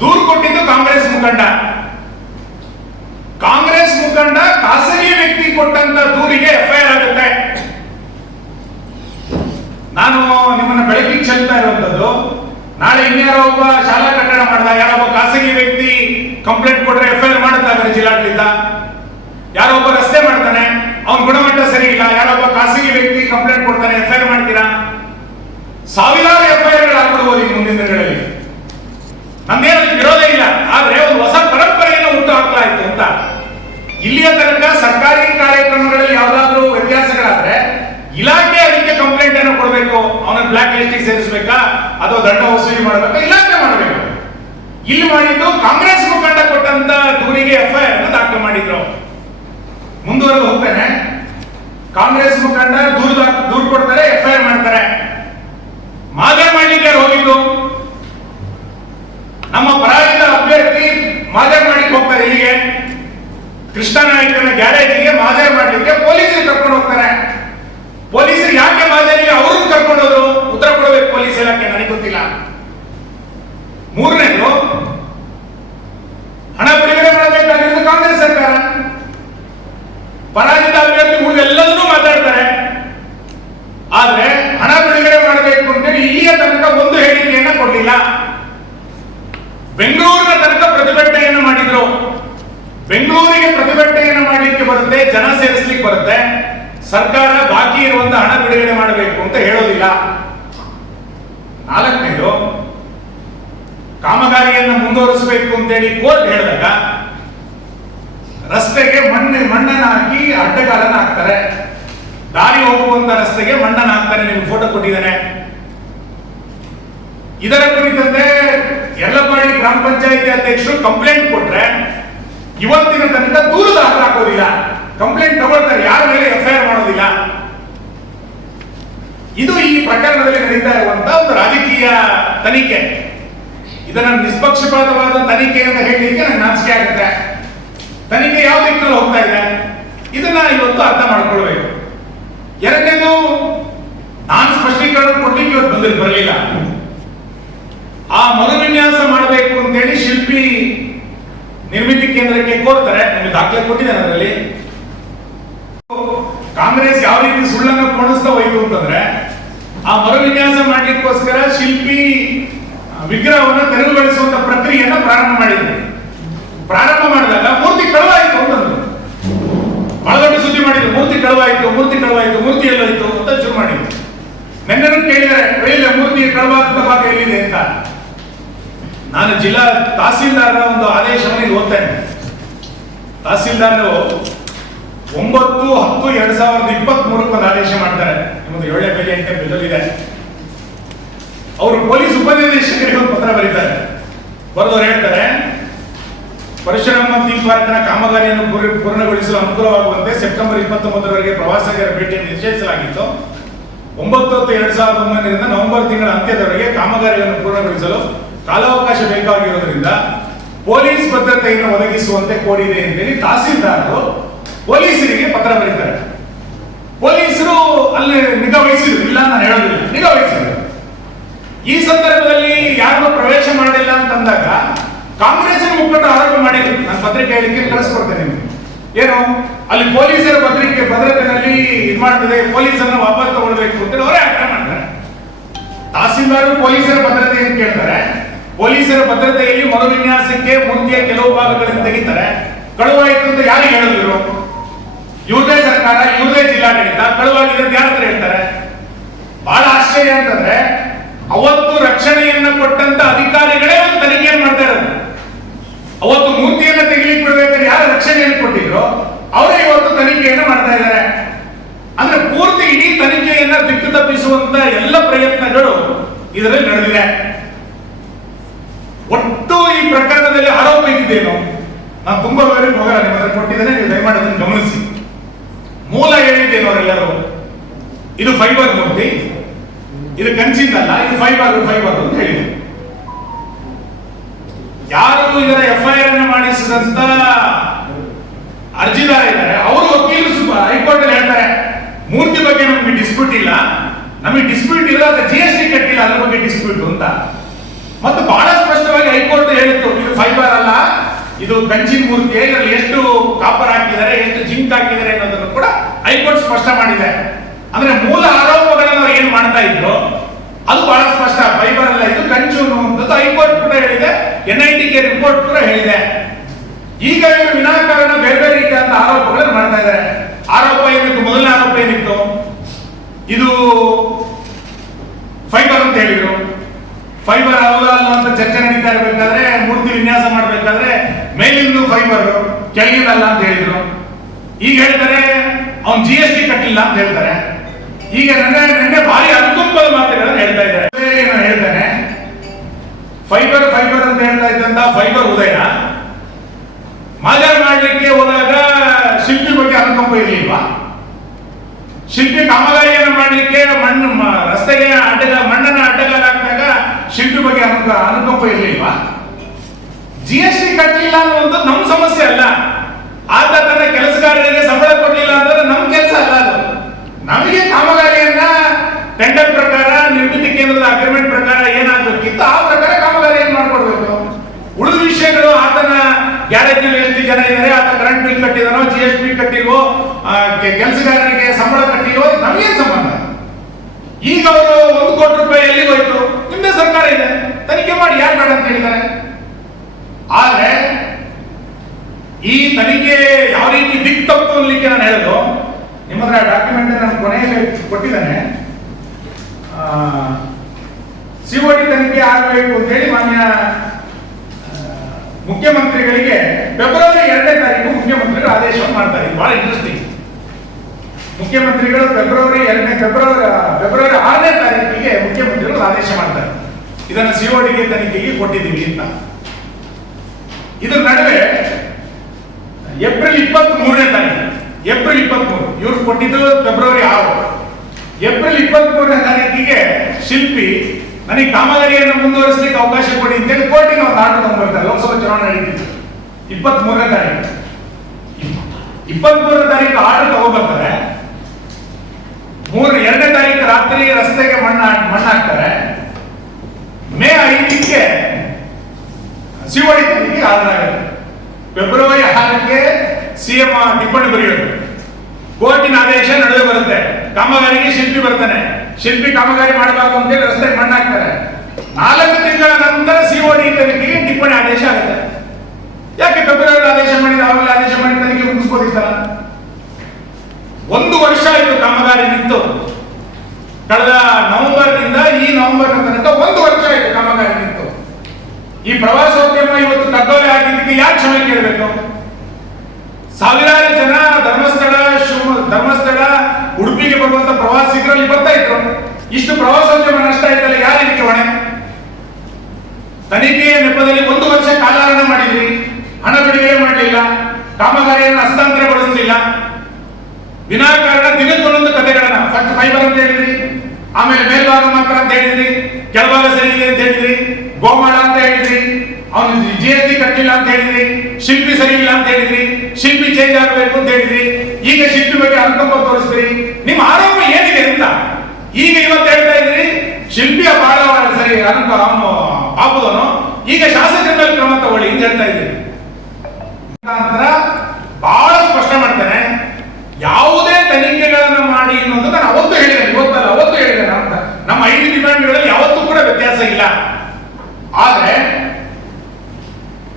ದೂರು ಕೊಟ್ಟಿದ್ದು ಕಾಂಗ್ರೆಸ್ ಮುಖಂಡ. ಕಾಂಗ್ರೆಸ್ ಮುಖಂಡ ಖಾಸಗಿ ವ್ಯಕ್ತಿ ಕೊಟ್ಟಂತ ದೂರಿಗೆ ಎಫ್ಐಆರ್ ಆಗುತ್ತೆ. ನಾನು ನಿಮ್ಮನ್ನ ಬೆಳಕಿಗೆ ಚೆಲ್ತಾ ಇರುವಂತದ್ದು, ನಾಳೆ ಇನ್ಯಾರೋ ಒಬ್ಬ ಶಾಲಾ ಕಟ್ಟಡ ಮಾಡ್ದ ಯಾರೊಬ್ಬ ಖಾಸಗಿ ವ್ಯಕ್ತಿ ಕಂಪ್ಲೇಂಟ್ ಕೊಟ್ರೆ ಎಫ್ಐಆರ್ ಮಾಡುತ್ತಾರೆ ಜಿಲ್ಲಾಡಳಿತ. ಯಾರೊಬ್ಬ ರಸ್ತೆ ಮಾಡ್ತಾನೆ, ಅವನ ಗುಣಮಟ್ಟ ಸರಿ ಇಲ್ಲ ಯಾರೊಬ್ಬ ಖಾಸಗಿ ವ್ಯಕ್ತಿ ಕಂಪ್ಲೇಂಟ್ ಕೊಡ್ತಾನೆ ಎಫ್ಐಆರ್ ಮಾಡ್ತೀರಾ ಸಾವಿರಾರು ಎಫ್ಐಆರ್ ಆಗ್ಬಿಡ್ಬೋದು ಈ ಮುಂದಿನ ದಿನಗಳಲ್ಲಿ. ಅದಕ್ಕೆ ವಿರೋಧ ಇಲ್ಲ. ಆದ್ರೆ ಒಂದು ಹೊಸ ಪರಂಪರೆಯನ್ನು ಹುಟ್ಟು ಹಾಕ್ತಾ ಇತ್ತು ಅಂತ. ಇಲ್ಲಿಯ ತನಕ ಸರ್ಕಾರಿ ಕಾರ್ಯಕ್ರಮಗಳಲ್ಲಿ ಯಾವ್ದಾದ್ರು ವ್ಯತ್ಯಾಸಗಳಾದ್ರೆ ಇಲಾಖೆ ಅದಕ್ಕೆ ಕಂಪ್ಲೇಂಟ್ ಏನೋ ಕೊಡಬೇಕು ಅವನ ಬ್ಲಾಕ್ ಲಿಸ್ಟಿಗೆ ಸೇರಿಸಬೇಕಾ? ಅಥವಾ ದಂಡ ವಸೂಲಿ ಮಾಡಬೇಕಾ? ಇಲಾಖೆ ಮಾಡಬೇಕು. ಇಲ್ಲಿ ಮಾಡಿದ್ದು ಕಾಂಗ್ರೆಸ್ ಮುಖಂಡ ಕೊಟ್ಟಂತ ದೂರಿಗೆ ಎಫ್ಐಆರ್ ಅನ್ನು ದಾಖಲು ಮಾಡಿದ್ರು. ಮುಂದುವರೆದು ಹೋಗ್ತೇನೆ. ಕಾಂಗ್ರೆಸ್ ಮುಖಂಡ ದೂರು ದೂರು ಕೊಡ್ತಾರೆ ಎಫ್ಐಆರ್ ಮಾಡ್ತಾರೆ. ಮಾದೇ ಮಾಡಲಿಕ್ಕೆ ಹೋಗಿದ್ದು? ನಮ್ಮ ಪರಾಜಿತ ಅಭ್ಯರ್ಥಿ ಮಾದರಿ ಮಾಡ್ಲಿಕ್ಕೆ ಹೋಗ್ತಾರೆ ಇಲ್ಲಿಗೆ. ಕೃಷ್ಣನಾಯಕನ ಗ್ಯಾರೇಜಿಗೆ ಮಾದರಿ ಮಾಡಲಿಕ್ಕೆ ಪೊಲೀಸರು ಕರ್ಕೊಂಡು ಹೋಗ್ತಾರೆ. ಪೊಲೀಸರು ಯಾಕೆ ಮಾದರಿಗೆ ಅವರು ಕರ್ಕೊಂಡು ಹೋದ್ರು? ಉತ್ತರ ಕೊಡಬೇಕು ಪೊಲೀಸ್ ಇಲಾಖೆ, ನನಗೆ ಗೊತ್ತಿಲ್ಲ. ಮೂರನೇದು, ಹಣ ಬಿಡುಗಡೆ ಮಾಡಬೇಕಾಗಿರೋದು ಕಾಂಗ್ರೆಸ್ ಸರ್ಕಾರ. ಪರಾಜಿತ ಅಭ್ಯರ್ಥಿ ಉಳಿದೆಲ್ಲದನ್ನೂ ಮಾತಾಡ್ತಾರೆ. ಆದ್ರೆ ಹಣ ಬಿಡುಗಡೆ ಮಾಡಬೇಕು ಅಂತೇಳಿ ಇಲ್ಲಿಯ ತನಕ ಒಂದು ಕೊಡಲಿಲ್ಲ ಬೆಂಗಳೂರಿನ ತನಕ ಪ್ರತಿಭಟನೆಯನ್ನು ಮಾಡಿದ್ರು. ಬೆಂಗಳೂರಿಗೆ ಪ್ರತಿಭಟನೆಯನ್ನು ಮಾಡಲಿಕ್ಕೆ ಬರುತ್ತೆ, ಜನ ಸೇರಿಸ್ಲಿಕ್ಕೆ ಬರುತ್ತೆ. ಸರ್ಕಾರ ಬಾಕಿ ಇರುವಂತ ಹಣ ಬಿಡುಗಡೆ ಮಾಡಬೇಕು ಅಂತ ಹೇಳೋದಿಲ್ಲ. ನಾಲ್ಕನೇದು, ಕಾಮಗಾರಿಯನ್ನು ಮುಂದುವರಿಸಬೇಕು ಅಂತೇಳಿ ಕೋರ್ಟ್ ಹೇಳಿದಾಗ ರಸ್ತೆಗೆ ಮಣ್ಣು, ಮಣ್ಣನ್ನು ಹಾಕಿ ಅಡ್ಡಗಾಲನ್ನ ಹಾಕ್ತಾರೆ. ದಾರಿ ಹೋಗುವಂತ ರಸ್ತೆಗೆ ಮಣ್ಣನ್ನು ಹಾಕ್ತಾರೆ, ನಿಮ್ಗೆ ಫೋಟೋ ಕೊಟ್ಟಿದ್ದೇನೆ. ಇದರ ಕುರಿತಂತೆ ಯಲ್ಲಪ್ಪಾಡಿ ಗ್ರಾಮ ಪಂಚಾಯತಿ ಅಧ್ಯಕ್ಷರು ಕಂಪ್ಲೇಂಟ್ ಕೊಟ್ರೆ ಇವತ್ತಿನ ತನಕ ದೂರು ದಾಖಲಾಗೋದಿಲ್ಲ ಕಂಪ್ಲೇಂಟ್ ತಗೊಳ್ತಾರೆ, ಯಾರ ಮೇಲೆ ಎಫ್ಐಆರ್ ಮಾಡೋದಿಲ್ಲ. ಇದು ಈ ಪ್ರಕರಣದಲ್ಲಿ ನಡೀತಾ ಇರುವಂತ ಒಂದು ರಾಜಕೀಯ ತನಿಖೆ. ಇದನ್ನ ನಿಷ್ಪಕ್ಷಪಾತವಾದ ತನಿಖೆ ಅಂತ ಹೇಳಲಿಕ್ಕೆ ನನಗೆ ನಾಚಿಕೆ ಆಗುತ್ತೆ. ತನಿಖೆ ಯಾವ ದಿಕ್ಕಿನಲ್ಲಿ ಹೋಗ್ತಾ ಇದೆ? ಇದನ್ನ ಇವತ್ತು ಅರ್ಥ ಮಾಡ್ಕೊಳ್ಬೇಕು. ಎರಡನೇದು, ನಾನು ಸ್ಪಷ್ಟೀಕರಣ ಕೊಡ್ಲಿಕ್ಕೆ ಇವತ್ತು ಬಂದಿರ್ ಬರಲಿಲ್ಲ. ಆ ಮರುವಿನ್ಯಾಸ ಮಾಡಬೇಕು ಅಂತೇಳಿ ಶಿಲ್ಪಿ ನಿರ್ಮಿತಿ ಕೇಂದ್ರಕ್ಕೆ ಕೋರ್ತಾರೆ. ನಿಮಗೆ ದಾಖಲೆ ಕೊಟ್ಟಿದ್ದೇನೆ ಅದರಲ್ಲಿ. ಕಾಂಗ್ರೆಸ್ ಯಾವ ರೀತಿ ಸುಳ್ಳನ್ನು ಕೊಣಿಸ್ತಾ ಹೋಯ್ತು ಅಂತಂದ್ರೆ, ಆ ಮರುವಿನ್ಯಾಸ ಮಾಡಲಿಕ್ಕೋಸ್ಕರ ಶಿಲ್ಪಿ ವಿಗ್ರಹವನ್ನು ತೆರವುಗೊಳಿಸುವಂತ ಪ್ರಕ್ರಿಯೆಯನ್ನು ಪ್ರಾರಂಭ ಮಾಡಿದ್ರು. ಪ್ರಾರಂಭ ಮಾಡಿದಾಗ ಮೂರ್ತಿ ಕಳವಾಯಿತು ಅಂತಂದ್ರು. ಬಹಳ ಸುದ್ದಿ ಮಾಡಿದ್ರು, ಮೂರ್ತಿ ಕಳವಾಯಿತು ಮೂರ್ತಿ ಕಳುವಾಯಿತು ಮೂರ್ತಿ ಎಲ್ಲೋಯ್ತು ಅಂತ ಶುರು ಮಾಡಿದ್ರು. ನೆನ್ನೆ ಕೇಳಿದರೆ ಮೂರ್ತಿ ಕಳುವಾದ ಭಾಗ ಎಲ್ಲಿದೆ? ಅಂತ. ನಾನು ಜಿಲ್ಲಾ ತಹಸೀಲ್ದಾರರ ಒಂದು ಆದೇಶವನ್ನು ಓದ್ತೇನೆ. ತಹಸೀಲ್ದಾರರು ಒಂಬತ್ತು ಹತ್ತು ಎರಡ್ ಸಾವಿರದ ಇಪ್ಪತ್ತ್ ಮೂರಕ್ಕೆ ಒಂದು ಆದೇಶ ಮಾಡ್ತಾರೆ. ನಿಮ್ಮದು ಏಳನೇ ಬೆಲೆ ಅಂತ ಅವರು ಪೊಲೀಸ್ ಉಪನಿರ್ದೇಶಕರಿಗೆ ಒಂದು ಪತ್ರ ಬರೀತಾರೆ. ಬರೆದವರು ಹೇಳ್ತಾರೆ, ಪರಶುರಾಮ ಥೀಮ್ ಕಾಮಗಾರಿಯನ್ನು ಪೂರ್- ಪೂರ್ಣಗೊಳಿಸಲು ಅನುಕೂಲವಾಗುವಂತೆ ಸೆಪ್ಟೆಂಬರ್ ಇಪ್ಪತ್ತೊಂಬತ್ತರವರೆಗೆ ಪ್ರವಾಸಿಗರ ಭೇಟಿಯನ್ನು ನಿಶ್ಚಯಿಸಲಾಗಿತ್ತು ಒಂಬತ್ತು ಹತ್ತು ಎರಡ್ ಸಾವಿರದ ಒಂಬೈನರಿಂದ ನವೆಂಬರ್ ತಿಂಗಳ ಅಂತ್ಯದವರೆಗೆ ಕಾಮಗಾರಿಗಳನ್ನು ಪೂರ್ಣಗೊಳಿಸಲು ಕಾಲಾವಕಾಶ ಬೇಕಾಗಿರೋದ್ರಿಂದ ಪೊಲೀಸ್ ಭದ್ರತೆಯನ್ನು ಒದಗಿಸುವಂತೆ ಕೋರಿದೆ ಅಂತೇಳಿ ತಹಸೀಲ್ದಾರರು ಪೊಲೀಸರಿಗೆ ಪತ್ರ ಬರೀತಾರೆ. ಪೊಲೀಸರು ಅಲ್ಲಿ ನಿಗಾ ವಹಿಸಿದ್ರು. ಇಲ್ಲ ನಾನು ಹೇಳೋದಿಲ್ಲ. ನಿಗಾ ವಹಿಸಿದ್ರು. ಈ ಸಂದರ್ಭದಲ್ಲಿ ಯಾರು ಪ್ರವೇಶ ಮಾಡಿಲ್ಲ ಅಂತಂದಾಗ ಕಾಂಗ್ರೆಸ್ ಮುಖಂಡ ಆರೋಪ ಮಾಡಿದ್ರು. ನಾನು ಪತ್ರಿಕೆ ಹೇಳಿಕೆ ಕಳಿಸ್ಕೊಡ್ತೇನೆ ನಿಮ್ಗೆ. ಏನು? ಅಲ್ಲಿ ಪೊಲೀಸರ ಪತ್ರಿಕೆ ಭದ್ರತೆನಲ್ಲಿ ಇದು ಮಾಡ್ತದೆ, ಪೊಲೀಸರನ್ನ ವಾಪಸ್ ತಗೊಳ್ಬೇಕು ಅಂತ ಅವರೇ ಆಟ ಮಾಡ್ತಾರೆ. ತಹಸೀಲ್ದಾರರು ಪೊಲೀಸರ ಭದ್ರತೆ ಅಂತ ಕೇಳ್ತಾರೆ? ಪೊಲೀಸರ ಭದ್ರತೆಯಲ್ಲಿ ಮನೋವಿನ್ಯಾಸಕ್ಕೆ ಮೂರ್ತಿಯ ಕೆಲವು ಭಾಗಗಳನ್ನು ತೆಗಿತಾರೆ. ಕಳುವಾಯಿತು ಅಂತ ಯಾರು ಹೇಳಿದ್ರು? ಇವ್ರದೇ ಸರ್ಕಾರ, ಇವ್ರದೇ ಜಿಲ್ಲಾಡಳಿತ ಕಳುವಾಗಿದೆ ಅಂತ ಹತ್ರ ಹೇಳ್ತಾರೆ? ಬಹಳ ಆಶ್ಚರ್ಯ ಅಂತಂದ್ರೆ, ಅವತ್ತು ರಕ್ಷಣೆಯನ್ನ ಕೊಟ್ಟಂತ ಅಧಿಕಾರಿಗಳೇ ಒಂದು ತನಿಖೆಯನ್ನು ಮಾಡ್ತಾ ಇರೋದು. ಅವತ್ತು ಮೂರ್ತಿಯನ್ನ ತೆಗಿಲಿಕ್ಕೆ ಬಿಡ್ಬೇಕಾದ್ರೆ ಯಾರು ರಕ್ಷಣೆಯನ್ನು ಕೊಟ್ಟಿದ್ರು? ಅವರೇ ಇವತ್ತು ತನಿಖೆಯನ್ನು ಮಾಡ್ತಾ ಇದ್ದಾರೆ ಅಂದ್ರೆ ಪೂರ್ತಿ ಇಡೀ ತನಿಖೆಯನ್ನ ದಿಕ್ಕು ತಪ್ಪಿಸುವಂತ ಎಲ್ಲ ಪ್ರಯತ್ನಗಳು ಇದರಲ್ಲಿ ನಡೆದಿದೆ. ಪ್ರಕರಣದಲ್ಲಿ ಆರೋಪ ಇದ್ದೇನು ನಾನು ತುಂಬಾ ಬೇರೆ ಹೋಗಲ್ಲ ನಿಮ್ಮ ಹತ್ರ ಕೊಟ್ಟಿದ್ದೇನೆ, ನೀವು ದಯಮಾಡಿ ಅದನ್ನು ಗಮನಿಸಿ. ಮೂಲ ಹೇಳಿದ್ದೇನು ಅವರೆಲ್ಲರೂ? ಇದು ಫೈಬರ್ ಮೂರ್ತಿ. ಇದು ಕಂಚಿಂದಲ್ಲ ಇದು ಫೈಬರ್ ಫೈಬರ್ ಅಂತ ಹೇಳಿದೆ. ಯಾರು ಇದರ ಎಫ್ಐಆರ್ ಅನ್ನು ಮಾಡಿಸಿದಂತ ಅರ್ಜಿದಾರ ಇದ್ದಾರೆ, ಅವರು ವಕೀಲರು ಹೈಕೋರ್ಟ್ ಅಲ್ಲಿ ಹೇಳ್ತಾರೆ, ಮೂರ್ತಿ ಬಗ್ಗೆ ನಮಗೆ ಡಿಸ್ಪ್ಯೂಟ್ ಇಲ್ಲ. ನಮಗೆ ಡಿಸ್ಪ್ಯೂಟ್ ಇಲ್ಲ ಜಿ ಎಸ್ ಟಿ ಕಟ್ಟಿಲ್ಲ, ಅದ್ರ ಬಗ್ಗೆ ಡಿಸ್ಪ್ಯೂಟ್ ಅಂತ ಮತ್ತು ಬಹಳ ಸ್ಪಷ್ಟವಾಗಿ ಹೈಕೋರ್ಟ್ ಹೇಳಿತ್ತು, ಇದು ಫೈಬರ್ ಅಲ್ಲ, ಇದು ಕಂಚಿನ ಮೂರ್ತಿ, ಇದರಲ್ಲಿ ಎಷ್ಟು ಕಾಪರ್ ಹಾಕಿದ್ದಾರೆ, ಎಷ್ಟು ಜಿಂಕ್ ಹಾಕಿದ್ದಾರೆ ಅನ್ನೋದನ್ನು ಕೂಡ ಹೈಕೋರ್ಟ್ ಸ್ಪಷ್ಟ ಮಾಡಿದೆ. ಅಂದ್ರೆ ಮೂಲ ಆರೋಪಗಳನ್ನು ಏನ್ ಮಾಡ್ತಾ ಇದ್ರು, ಅದು ಬಹಳ ಸ್ಪಷ್ಟ, ಫೈಬರ್ ಅಲ್ಲ ಇದು ಕಂಚು ಅನ್ನುವಂಥದ್ದು ಹೈಕೋರ್ಟ್ ಕೂಡ ಹೇಳಿದೆ N I T K report ಕೂಡ ಹೇಳಿದೆ. ಈಗ ವಿನಾಕಾರಣ ಬೇರೆ ಬೇರೆ ರೀತಿಯಾದ ಆರೋಪಗಳನ್ನು ಮಾಡ್ತಾ ಇದ್ದಾರೆ. ಆರೋಪ ಏನಿತ್ತು? ಮೊದಲನೇ ಆರೋಪ ಏನಿತ್ತು ಇದು ಫೈಬರ್ ಅಂತ ಹೇಳಿದ್ರು ಫೈಬರ್ ಆಗಲ್ಲ ಅಲ್ಲ ಅಂತ ಚರ್ಚೆ ನಡೀತಾ ಇರಬೇಕಾದ್ರೆ ಮೂರ್ತಿ ವಿನ್ಯಾಸ ಮಾಡಬೇಕಾದ್ರೆ ಮೇಲಿಂದು ಫೈಬರ್ ಕೆಳಗಿಂದಲ್ಲ ಅಂತ ಹೇಳಿದ್ರು. ಈಗ ಹೇಳ್ತಾರೆ, ಅವ್ನು ಜಿ ಎಸ್ ಟಿ ಕಟ್ಟಿಲ್ಲ ಅಂತ ಹೇಳ್ತಾರೆ. ಈಗ ನನ್ನ, ನಿನ್ನೆ ಭಾರಿ ಅನುಕಂಪದ ಮಾತುಗಳನ್ನು ಹೇಳ್ತಾ ಇದ್ದಾರೆ. ಹೇಳ್ತಾನೆ ಫೈಬರ್ ಫೈಬರ್ ಅಂತ ಹೇಳ್ತಾ ಇದ್ದಂತ ಫೈಬರ್ ಉದಯ. ಮಾಜರ್ ಮಾಡಲಿಕ್ಕೆ ಹೋದಾಗ ಶಿಲ್ಪಿ ಬಗ್ಗೆ ಅನುಕಂಪ ಇರಲಿಲ್ವಾ? ಶಿಲ್ಪಿ ಕಾಮಗಾರಿಯನ್ನು ಮಾಡಲಿಕ್ಕೆ ಮಣ್ಣು ರಸ್ತೆಗೆ ಅಡ್ಡಗ ಮಣ್ಣನ್ನು ಅಡ್ಡಗಾಲ ಶಿಲ್ಪಿ ಬಗ್ಗೆ ಅನುಕ ಅನುಕಂಪ ಇರಲಿಲ್ವಾ? ಜಿ ಎಸ್ ಟಿ ಕಟ್ಟಲಿಲ್ಲ ಅನ್ನುವಂಥದ್ದು ನಮ್ಮ ಸಮಸ್ಯೆ ಅಲ್ಲ. ಆತ ತನ್ನ ಕೆಲಸಗಾರರಿಗೆ ಸಂಬಳ ಕೊಡಲಿಲ್ಲ ಅಂತಂದ್ರೆ ನಮ್ಮ ಕೆಲಸ ಅಲ್ಲ ಅದು. ನಮಗೆ ಕಾಮಗಾರಿಯನ್ನ ಟೆಂಡರ್ ಪ್ರಕಾರ, ನಿರ್ಮಿತಿ ಕೇಂದ್ರದ ಅಗ್ರಿಮೆಂಟ್ ಪ್ರಕಾರ ಏನಾಗಬೇಕಿತ್ತು ಆ ಪ್ರಕಾರ ಕಾಮಗಾರಿಯನ್ನು ಮಾಡ್ಕೊಡ್ಬೇಕು. ಉಳಿದ ವಿಷಯಗಳು ಆತನ ಗ್ಯಾರೇಜ್ನಲ್ಲಿ ಎಷ್ಟು ಜನ ಇದ್ದಾರೆ ಆತ ಕರೆಂಟ್ ಬಿಲ್ ಕಟ್ಟಿದಾನೋ ಜಿ ಎಸ್ ಟಿ ಕಟ್ಟಿಲ್ವೋ ಕೆಲಸಗಾರರಿಗೆ ಸಂಬಳ ಕಟ್ಟಿಲ್ವೋ, ನಮಗೇನು ಸಂಬಂಧ? ಈಗ ಅವರು ಒಂದು ಕೋಟಿ ರೂಪಾಯಿ ಎಲ್ಲಿ ಹೋಯ್ತು ನಿಮ್ಮದೇ ಸರ್ಕಾರ ಇದೆ, ತನಿಖೆ ಮಾಡಿ ಯಾರು ಬೇಡ ಅಂತ ಹೇಳಿದ್ದಾರೆ. ಆದ್ರೆ ಈ ತನಿಖೆ ಯಾವ ರೀತಿ ದಿಕ್ ತಪ್ಪು ಅನ್ಲಿಕ್ಕೆ ನಾನು ಹೇಳೋದು, ನಿಮ್ಮ ಹತ್ರ ಡಾಕ್ಯುಮೆಂಟ್ ನಾನು ಕೊನೆಯಲ್ಲಿ ಕೊಟ್ಟಿದ್ದೇನೆ. ಸಿಒಡಿ ತನಿಖೆ ಆಗಬೇಕು ಅಂತ ಹೇಳಿ ಮಾನ್ಯ ಮುಖ್ಯಮಂತ್ರಿಗಳಿಗೆ ಫೆಬ್ರವರಿ ಎರಡನೇ ತಾರೀಕು ಮುಖ್ಯಮಂತ್ರಿಗಳು ಆದೇಶವನ್ನು ಮಾಡ್ತಾರೆ. ಬಹಳ ಇಂಟ್ರೆಸ್ಟಿಂಗ್ ಮುಖ್ಯಮಂತ್ರಿಗಳು ಫೆಬ್ರವರಿ ಎರಡನೇ, ಫೆಬ್ರವರಿ ಫೆಬ್ರವರಿ ಆರನೇ ತಾರೀಕಿಗೆ ಮುಖ್ಯಮಂತ್ರಿಗಳು ಆದೇಶ ಮಾಡ್ತಾರೆ. ಇದನ್ನು ಸಿಒಡಿಗೆ ತನಿಖೆಗೆ ಕೊಟ್ಟಿದ್ದೀವಿ ಅಂತ. ಇದರ ನಡುವೆ ಏಪ್ರಿಲ್ ಇಪ್ಪತ್ತ್ ಮೂರನೇ ತಾರೀಕು, ಏಪ್ರಿಲ್ ಇಪ್ಪತ್ತ್ ಮೂರು ಇವ್ರು ಕೊಟ್ಟಿದ್ದು ಫೆಬ್ರವರಿ ಆರು. ಏಪ್ರಿಲ್ ಇಪ್ಪತ್ತ್ ಮೂರನೇ ತಾರೀಕಿಗೆ ಶಿಲ್ಪಿ ನನಗೆ ಕಾಮಗಾರಿಯನ್ನು ಮುಂದುವರಿಸಲಿಕ್ಕೆ ಅವಕಾಶ ಕೊಡಿ ಅಂತೇಳಿ ಕೋರ್ಟಿನ ಒಂದು ಆರ್ಡರ್ ತಗೊಂಡ್ಬರ್ತಾರೆ ಲೋಕಸಭಾ ಚುನಾವಣೆ ನಡೀತಿತ್ತು ಇಪ್ಪತ್ತ್ ಮೂರನೇ ತಾರೀಕು. ಇಪ್ಪತ್ತ್ ಮೂರನೇ ತಾರೀಕು ಆರ್ಡರ್ ತಗೋಬರ್ತಾರೆ ಮೂರು, ಎರಡನೇ ತಾರೀಕು ರಾತ್ರಿ ರಸ್ತೆಗೆ ಮಣ್ಣು ಮಣ್ಣಾಕ್ತಾರೆ ಮೇ ಐದಕ್ಕೆ ಸಿಒಡಿ ತನಿಖೆಗೆ ಹಾಜರಾಗುತ್ತೆ ಫೆಬ್ರವರಿ ಆರಕ್ಕೆ ಸಿಎಂ ಟಿಪ್ಪಣಿ ಬರೆಯೋದು. ಕೋರ್ಟಿನ ಆದೇಶ ನಡೆದು ಬರುತ್ತೆ. ಕಾಮಗಾರಿಗೆ ಶಿಲ್ಪಿ ಬರ್ತಾನೆ. ಶಿಲ್ಪಿ ಕಾಮಗಾರಿ ಮಾಡಬಾರ್ದು ಅಂತೇಳಿ ರಸ್ತೆ ಮಣ್ಣು ಹಾಕ್ತಾರೆ ನಾಲ್ಕು ತಿಂಗಳ ನಂತರ ಸಿಒಡಿ ತನಿಖೆಗೆ ಟಿಪ್ಪಣಿ ಆದೇಶ ಆಗುತ್ತೆ ಯಾಕೆ ಫೆಬ್ರವರಿ ಆದೇಶ ಮಾಡಿದ ಆವಾಗಲೇ ಆದೇಶ ಮಾಡಿ ತನಿಖೆ ಮುಗಿಸ್ಬೋದಿತ್ತಲ್ಲ ಒಂದು ವರ್ಷ ಆಯ್ತು ಕಾಮಗಾರಿ ನಿಂತು ಕಳೆದ ನವೆಂಬರ್ನಿಂದ ಈ ನವೆಂಬರ್ ತನಕ ಒಂದು ವರ್ಷ ಆಯ್ತು ಕಾಮಗಾರಿ ನಿಂತು ಈ ಪ್ರವಾಸೋದ್ಯಮ ಇವತ್ತು ಕಗ್ಗೊಲೆ ಆಗಿದ್ದಕ್ಕೆ ಯಾಕೆ ಕ್ಷಮೆ ಕೇಳಬೇಕು ಸಾವಿರಾರು ಜನ ಧರ್ಮಸ್ಥಳ ಶಿವ ಧರ್ಮಸ್ಥಳ ಉಡುಪಿಗೆ ಬರುವಂತ ಪ್ರವಾಸಿಗರಲ್ಲಿ ಬರ್ತಾ ಇದ್ರು. ಇಷ್ಟು ಪ್ರವಾಸೋದ್ಯಮ ನಷ್ಟ ಆಯ್ತಲ್ಲ, ಯಾರಿಗೆ ಹೊಣೆ ತನಿಖೆಯ ನೆಪದಲ್ಲಿ ಒಂದು ವರ್ಷ ಕಾಲಹರಣ ಮಾಡಿದ್ರಿ. ಹಣ ಬಿಡುಗಡೆ ಮಾಡಲಿಲ್ಲ. ಕಾಮಗಾರಿಯನ್ನು ಹಸ್ತಾಂತರಗೊಳಿಸಲಿಲ್ಲ. ವಿನಾಕಾರಣ ದಿನಕ್ಕೊಂದೊಂದು ಕಥೆಗಳನ್ನ ಫಸ್ಟ್ ಫೈಬರ್ ಅಂತ ಹೇಳಿದ್ರಿ. ಆಮೇಲೆ ಮೇಲ್ಭಾಗ ಮಾತ್ರ ಅಂತ ಹೇಳಿದ್ರಿ. ಕೆಳಭಾಗ ಸರಿ ಅಂತ ಹೇಳಿದ್ರಿ. ಗೋಮಾಳ ಅಂತ ಹೇಳಿದ್ರಿ. ಅವನು ಜಿ ಎಸ್ ಟಿ ಕಟ್ಟಿಲ್ಲ ಅಂತ ಹೇಳಿದ್ರಿ. ಶಿಲ್ಪಿ ಸರಿ ಇಲ್ಲ ಅಂತ ಹೇಳಿದ್ರಿ. ಶಿಲ್ಪಿ ಚೇಂಜ್ ಆಗಬೇಕು ಅಂತ ಹೇಳಿದ್ರಿ. ಈಗ ಶಿಲ್ಪಿ ಬಗ್ಗೆ ಅನುಕಂಪ ತೋರಿಸ್ತೀರಿ ಅನಂತ ಅವನು ಬಾಬುದನು, ಈಗ ಶಾಸಕರಿಂದ ಕ್ರಮ ತಗೊಳ್ಳಿ, ಹಿಂಗೆ ಹೇಳ್ತಾ ಇದ್ದೀನಿ. ನಂತರ ಬಹಳ ಸ್ಪಷ್ಟ ಮಾಡ್ತೇನೆ, ಯಾವುದೇ ತನಿಖೆಗಳನ್ನು ಮಾಡಿ ಅನ್ನೋದು ನಾನು ಅವತ್ತು ಹೇಳಿದೆ ಇವತ್ತಲ್ಲ, ಅವತ್ತು ಹೇಳಿದೆ ಅಂತ ನಮ್ಮ ಐದು ಡಿಮ್ಯಾಂಡ್ಗಳಲ್ಲಿ ಯಾವತ್ತೂ ಕೂಡ ವ್ಯತ್ಯಾಸ ಇಲ್ಲ. ಆದ್ರೆ,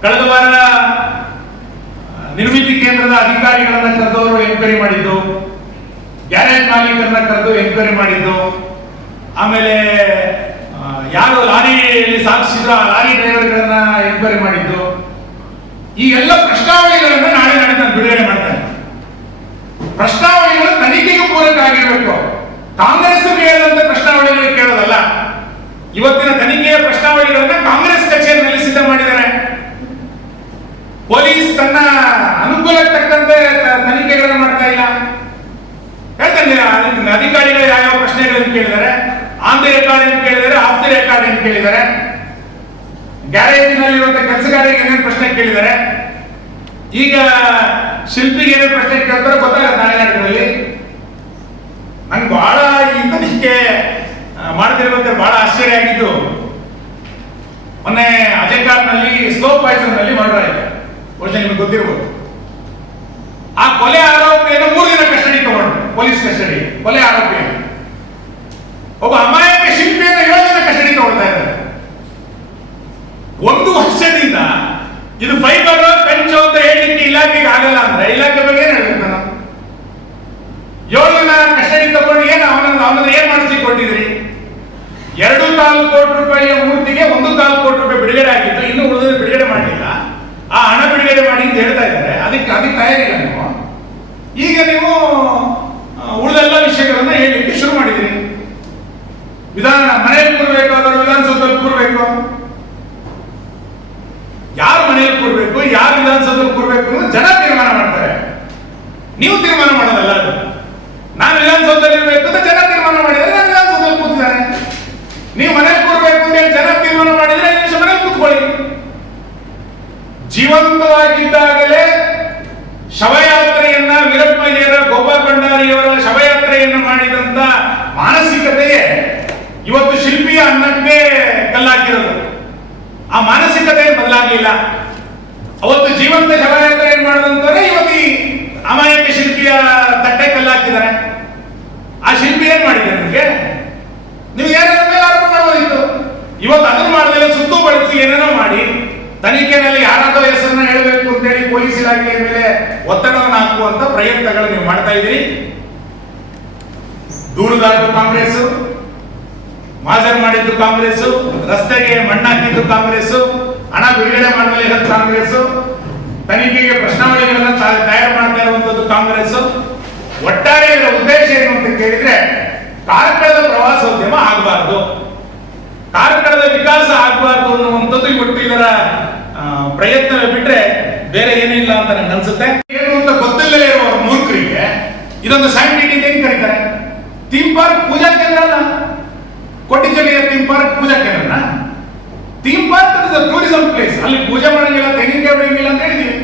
ಕಳೆದ ವಾರ ನಿರ್ಮಿತಿ ಕೇಂದ್ರದ ಅಧಿಕಾರಿಗಳನ್ನ ಕರೆದವರು ಎನ್ಕ್ವೈರಿ ಮಾಡಿದ್ದು, ಗ್ಯಾರೇಜ್ ಮಾಲೀಕರನ್ನ ಕರೆದು ಎನ್ಕ್ವೈರಿ ಮಾಡಿದ್ದು, ಆಮೇಲೆ ಯಾರು ಲಾರಿಯಲ್ಲಿ ಸಾಗಿಸಿದ್ರು ಆ ಲಾರಿ ಡ್ರೈವರ್ಗಳನ್ನ ಎನ್ಕ್ವೈರಿ ಮಾಡಿದ್ದು? ಈ ಎಲ್ಲ ಪ್ರಶ್ನಾವಳಿಗಳನ್ನು ನಾಳೆ ನಾಳೆ ನಾನು ಬಿಡುಗಡೆ ಮಾಡ್ತೇನೆ ಪ್ರಶ್ನಾವಳಿಗಳು ತನಿಖೆಗೆ ಪೂರಕ ಆಗಿರಬೇಕು. ಕಾಂಗ್ರೆಸ್ ಕೇಳದಂತ ಪ್ರಶ್ನಾವಳಿಗಳು ಕೇಳೋದಲ್ಲ. ಇವತ್ತಿನ ತನಿಖೆಯ ಪ್ರಶ್ನಾವಳಿಗಳನ್ನ ಕಾಂಗ್ರೆಸ್ ಕಚೇರಿಯಲ್ಲಿ ಸಿದ್ಧ ಮಾಡಿದ್ದಾರೆ. ಪೊಲೀಸ್ ತನ್ನ ಅನುಕೂಲಕ್ಕೆ ತಕ್ಕಂತೆ ತನಿಖೆಗಳನ್ನು ಮಾಡ್ತಾ ಇಲ್ಲ. ಹೇಳ್ತಾನೆ ಅಧಿ- ಅಧಿಕಾರಿಗಳು ಯಾವ್ಯಾವ ಪ್ರಶ್ನೆಗಳನ್ನು ಕೇಳಿದ್ದಾರೆ. ಆನ್ ದಿ ರೆಕಾರ್ಡ್ ಅಂತ ಕೇಳಿದರೆ ಆಫ್ ದಿ ರೆಕಾರ್ಡ್ ಏನು ಕೇಳಿದ್ದಾರೆ? ಗ್ಯಾರೇಜಿನಲ್ಲಿರುವಂತ ಕೆಲಸಗಾರಿಗೆ ಏನೇನು ಪ್ರಶ್ನೆ ಕೇಳಿದ್ದಾರೆ? ಈಗ, ಶಿಲ್ಪಿಗೆ ಏನೇನು ಪ್ರಶ್ನೆ ಕೇಳ್ತಾರೆ ಗೊತ್ತಾಗಲ್ಲ ನಾಳೆನಾಡಿನಲ್ಲಿ ನಂಗೆ ಬಹಳ ಈ ತನಿಖೆ ಮಾಡ್ತಿರುವಂತೆ ಬಹಳ ಆಶ್ಚರ್ಯ ಆಗಿದ್ದು. ಮೊನ್ನೆ ಅಜಯಕಾರ್ನಲ್ಲಿ ಸ್ಲೋ ಪಾಯ್ಸನ್ನಲ್ಲಿ ಮರ್ಡರ್ ಆಯ್ತು. ಬಹುಶಃ ನಿಮ್ಗೆ ಗೊತ್ತಿರ್ಬೋದು. ಆ ಕೊಲೆ ಆರೋಪಿಯನ್ನು ಮೂರು ದಿನ ಕಸ್ಟಡಿ ತಗೊಂಡು ಪೊಲೀಸ್ ಕಸ್ಟಡಿ ಕೊಲೆ ಆರೋಪಿಯನ್ನು. ಒಬ್ಬ ಅಮಾಯಕ ಶಿಲ್ಪಿಯನ್ನು ಏಳು ದಿನ ಕಸ್ಟಡಿ ತಗೊಳ್ತಾ ಇದ್ದಾರೆ ಒಂದು ವರ್ಷದಿಂದ ಇದು ಫೈಬರ್ ಪೆಂಚು ಅಂತ ಹೇಳಲಿಕ್ಕೆ ಇಲಾಖೆಗೆ ಆಗಲ್ಲ ಅಂದ್ರೆ ಇಲಾಖೆ ಬಗ್ಗೆ ಏನ್ ಹೇಳ್ಬೇಕು ನಾನು ಏಳು ದಿನ ಕಸ್ಟಡಿ ತಗೊಂಡು ಏನು ಅವನ ಅವನನ್ನ ಏನ್ ಮಾಡಿಸಿ ಕೊಟ್ಟಿದ್ರಿ ಎರಡು ಕಾಲು ಕೋಟಿ ರೂಪಾಯಿಯ ಮೂರ್ತಿಗೆ ಒಂದು ಕಾಲು ಕೋಟಿ ರೂಪಾಯಿ ಬಿಡುಗಡೆ ಆಗಿತ್ತು ಇನ್ನು ಉಳಿದ ಬಿಡುಗಡೆ ಮಾಡಲಿಲ್ಲ ಆ ಹಣ ಬಿಡುಗಡೆ ಮಾಡಿ ಅಂತ ಹೇಳ್ತಾ ಇದ್ದಾರೆ ಅದಕ್ಕೆ ಅದಕ್ಕೆ ತಯಾರಿಲ್ಲ ನೀವು ಈಗ ನೀವು ಆ, ಉಳಿದೆಲ್ಲ ವಿಷಯಗಳನ್ನ ಹೇಳಲಿಕ್ಕೆ ಶುರು ಮಾಡಿದಿರಿ ವಿಧಾನ ಮನೆಯಲ್ಲಿ ಕೂರ್ಬೇಕು ಅದರ ವಿಧಾನಸೌಧದಲ್ಲಿ ಕೂರ್ಬೇಕು ಯಾರು ಮನೆಯಲ್ಲಿ ಕೂರ್ಬೇಕು ಯಾರು ವಿಧಾನಸೌಧದಲ್ಲಿ ಕೂರ್ಬೇಕು ಅಂತ ಜನ ತೀರ್ಮಾನ ಮಾಡ್ತಾರೆ ನೀವು ತೀರ್ಮಾನ ಮಾಡೋದಲ್ಲ ಅದು ನಾನು ವಿಧಾನಸೌಧದಲ್ಲಿ ಇರಬೇಕು ಅಂತ ಜನ ತೀರ್ಮಾನ ಮಾಡಿದ್ರೆ ನಾನು ವಿಧಾನಸೌಧದಲ್ಲಿ ಕೂತಿದ್ದಾರೆ ನೀವು ಮನೆಯಲ್ಲಿ ಕೂರ್ಬೇಕು ಅಂತ ಹೇಳಿ ಜನ ತೀರ್ಮಾನ ಮಾಡಿದ್ರೆ ಐದು ನಿಮಿಷ ಮನೆಯಲ್ಲಿ ಕೂತ್ಕೊಳ್ಳಿ ಜೀವಂತವಾಗಿದ್ದಾಗಲೇ ಶವಯಾತ್ರೆಯನ್ನ ವೀರಪ್ಪಯ್ಯರ ಗೋಪಾಲ್ ಭಂಡಾರಿಯವರ ಶವಯಾತ್ರೆಯನ್ನು ಮಾಡಿದಂತ ಮಾನಸಿಕತೆಯೇ ಇವತ್ತು ಶಿಲ್ಪಿಯ ಅನ್ನಕ್ಕೆ ಕಲ್ಲಾಕಿರೋದು. ಆ ಮಾನಸಿಕತೆ ಬದಲಾಗಲಿಲ್ಲ. ಅವತ್ತು ಜೀವಂತ ಶವಯಾತ್ರೆ ಏನ್ ಮಾಡಿದಂತಾರೆ ಇವತ್ತು ಅಮಾಯಕ ಶಿಲ್ಪಿಯ ತಟ್ಟೆ ಕಲ್ಲಾಕಿದ್ದಾರೆ. ಆ ಶಿಲ್ಪಿ ಏನ್ ಮಾಡಿದ್ದಾರೆ ನಿಮಗೆ? ನೀವು ಏನು ಮೇಲೆ ಆರೋಪ ಮಾಡಬಹುದಿತ್ತು ಇವತ್ತು ಅದನ್ನು ಮಾಡಲಿಲ್ಲ ಸುತ್ತು ಬಳಸಿ ಏನೇನೋ ಮಾಡಿ ತನಿಖೆನಲ್ಲಿ ಯಾರಾದರೂ ಹೆಸರನ್ನ ಹೇಳಬೇಕು ಅಂತೇಳಿ ಪೊಲೀಸ್ ಇಲಾಖೆಯ ಮೇಲೆ ಒತ್ತಡವನ್ನು ಹಾಕುವಂತ ಪ್ರಯತ್ನಗಳು ನೀವು ಮಾಡ್ತಾ ಇದ್ದೀರಿ. ದೂರುದಾರರು ಕಾಂಗ್ರೆಸ್ ಮಾಜರ್ ಮಾಡಿದ್ದು ಕಾಂಗ್ರೆಸ್ ರಸ್ತೆಗೆ ಮಣ್ಣಾಕಿದ್ದು ಕಾಂಗ್ರೆಸ್ ಹಣ ಬಿಡುಗಡೆ ಮಾಡುವಲ್ಲಿ ಇರೋದು ಕಾಂಗ್ರೆಸ್ ತನಿಖೆಗೆ ಪ್ರಶ್ನಾವಳಿಗಳನ್ನ ತಯಾರು ಮಾಡ್ತಾ ಇರುವಂತದ್ದು ಕಾಂಗ್ರೆಸ್ ಒಟ್ಟಾರೆ ಇದರ ಉದ್ದೇಶ ಏನು ಅಂತ ಕೇಳಿದ್ರೆ ಕಾರ್ಕಳದ ಪ್ರವಾಸೋದ್ಯಮ ಆಗಬಾರ್ದು. ಕಾರ್ಕಳದ ವಿಕಾಸ ಆಗಬಾರ್ದು ಅನ್ನುವಂಥದ್ದು ಇವತ್ತು ಇದರ ಪ್ರಯತ್ನವೇ ಬಿಟ್ರೆ ಬೇರೆ ಏನೂ ಇಲ್ಲ ಅಂತ ನನಗೆ ಅನ್ಸುತ್ತೆ. ಏನು ಅಂತ ಗೊತ್ತಿಲ್ಲದೆ ಇರುವ ಮೂರ್ಖರಿಗೆ ಇದೊಂದು ಸೈಂಟಿಫಿಕ್ ಏನ್ ಕರೀತಾರೆ? ಥೀಮ್ ಪಾರ್ಕ್ ಪೂಜಾ ಕೇಂದ್ರ ಅಲ್ಲ. ಜಿಲ್ಲೆಯ ಥೀಮ್ ಪಾರ್ಕ್ ಪೂಜಾ ಕೇಂದ್ರನ? ಥೀಮ್ ಪಾರ್ಕ್ ಟೂರಿಸಂ ಪ್ಲೇಸ್ ಅಲ್ಲಿ ಪೂಜೆ ಮಾಡಂಗಿಲ್ಲ, ತೆಂಗಿನಕಾಯಿ ಬೆಳೆಯಂಗಿಲ್ಲ ಅಂತ ಹೇಳಿದೀವಿ.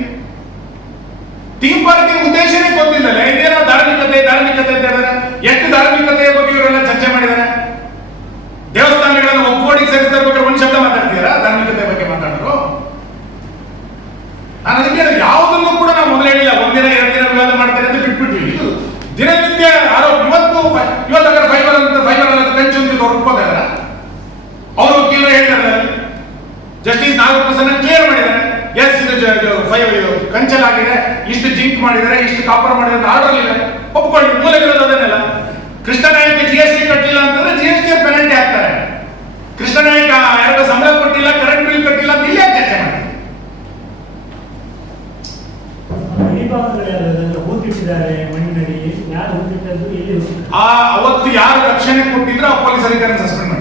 ಥೀಮ್ ಪಾರ್ಕಿನ ಉದ್ದೇಶನೇ ಗೊತ್ತಿಲ್ಲ ಇದೇನೋ ಧಾರ್ಮಿಕತೆ ಧಾರ್ಮಿಕತೆ ಅಂತ ಹೇಳಿದ್ರೆ ಎಷ್ಟು ಧಾರ್ಮಿಕತೆಯ ಬಗ್ಗೆ ಇವರೆಲ್ಲ ಚರ್ಚೆ ಮಾಡಿದ್ದಾರೆ ದೇವಸ್ಥಾನಗಳನ್ನು ಒಗ್ಗೂಡಿಗೆ ಸೇರಿಸ್ತಾ ಇರ್ಬೇಕಾದ್ರೆ ಒಂದು ಶಬ್ದ ಮಾತಾಡ್ತೀರಾ ಧಾರ್ಮಿಕತೆ ಬಗ್ಗೆ ಮಾತಾಡೋರು ನಾನು ಅದಕ್ಕೆ ಹೇಳಿದೆ, ಯಾವುದನ್ನು ಕೂಡ ನಾವು ಮೊದಲು ಹೇಳಿಲ್ಲ ಒಂದಿನ ಎರಡು ದಿನ ವಿವಾದ ಮಾಡ್ತಾರೆ ಅಂತ ಬಿಟ್ಬಿಟ್ವಿ ಇದು ದಿನನಿತ್ಯ ಆರೋಪ ಇವತ್ತು ಫೈ- ಇವತ್ತು ಅದ್ರ ಫೈಬರ್ ಅಂತ ಫೈಬರ್ ಅಂತ ಕಂಚು ಅಂತ ಇದು ಒಪ್ಕೋತಾರ ಅವರು ವಕೀಲರು ಹೇಳ್ತಾರೆ ಕ್ಲಿಯರ್ ಮಾಡಿದ್ದಾರೆ. ಎಸ್ ಇದು ಫೈವ್ ಇದು ಕಂಚಲಾಗಿದೆ ಇಷ್ಟು ಜಿಂಕ್ ಮಾಡಿದ್ದಾರೆ, ಇಷ್ಟು ಕಾಪರ್ ಮಾಡಿದ್ದಾರೆ ಆರ್ಡರ್ ಇಲ್ಲ ಒಪ್ಕೊಳ್ಳಿ ಮೂಲಗಳು ಅದನ್ನೆಲ್ಲ. ಕೃಷ್ಣನಾಯಕ ಜಿ ಎಸ್ ಟಿ ಕಟ್ಟಿಲ್ಲ ಅಂತಂದ್ರೆ ಜಿ ಎಸ್ ಟಿ ಪೆನಲ್ಟಿ ಹಾಕ್ತಾರೆ. ಕೃಷ್ಣನಾಯಕ ಯಾರಿಗೂ ಸಂಬಳ ಕೊಟ್ಟಿಲ್ಲ ಕರೆಂಟ್ ಬಿಲ್ ಕಟ್ಟಿಲ್ಲ ಅಂತ ಇಲ್ಲೇ ಚರ್ಚೆ? ಆ, ಅವತ್ತು ಯಾರು ರಕ್ಷಣೆ ಕೊಟ್ಟಿದ್ರು, ಆ ಪೊಲೀಸ್ ಅಧಿಕಾರಿ ಸಸ್ಪೆಂಡ್ ಮಾಡಿ.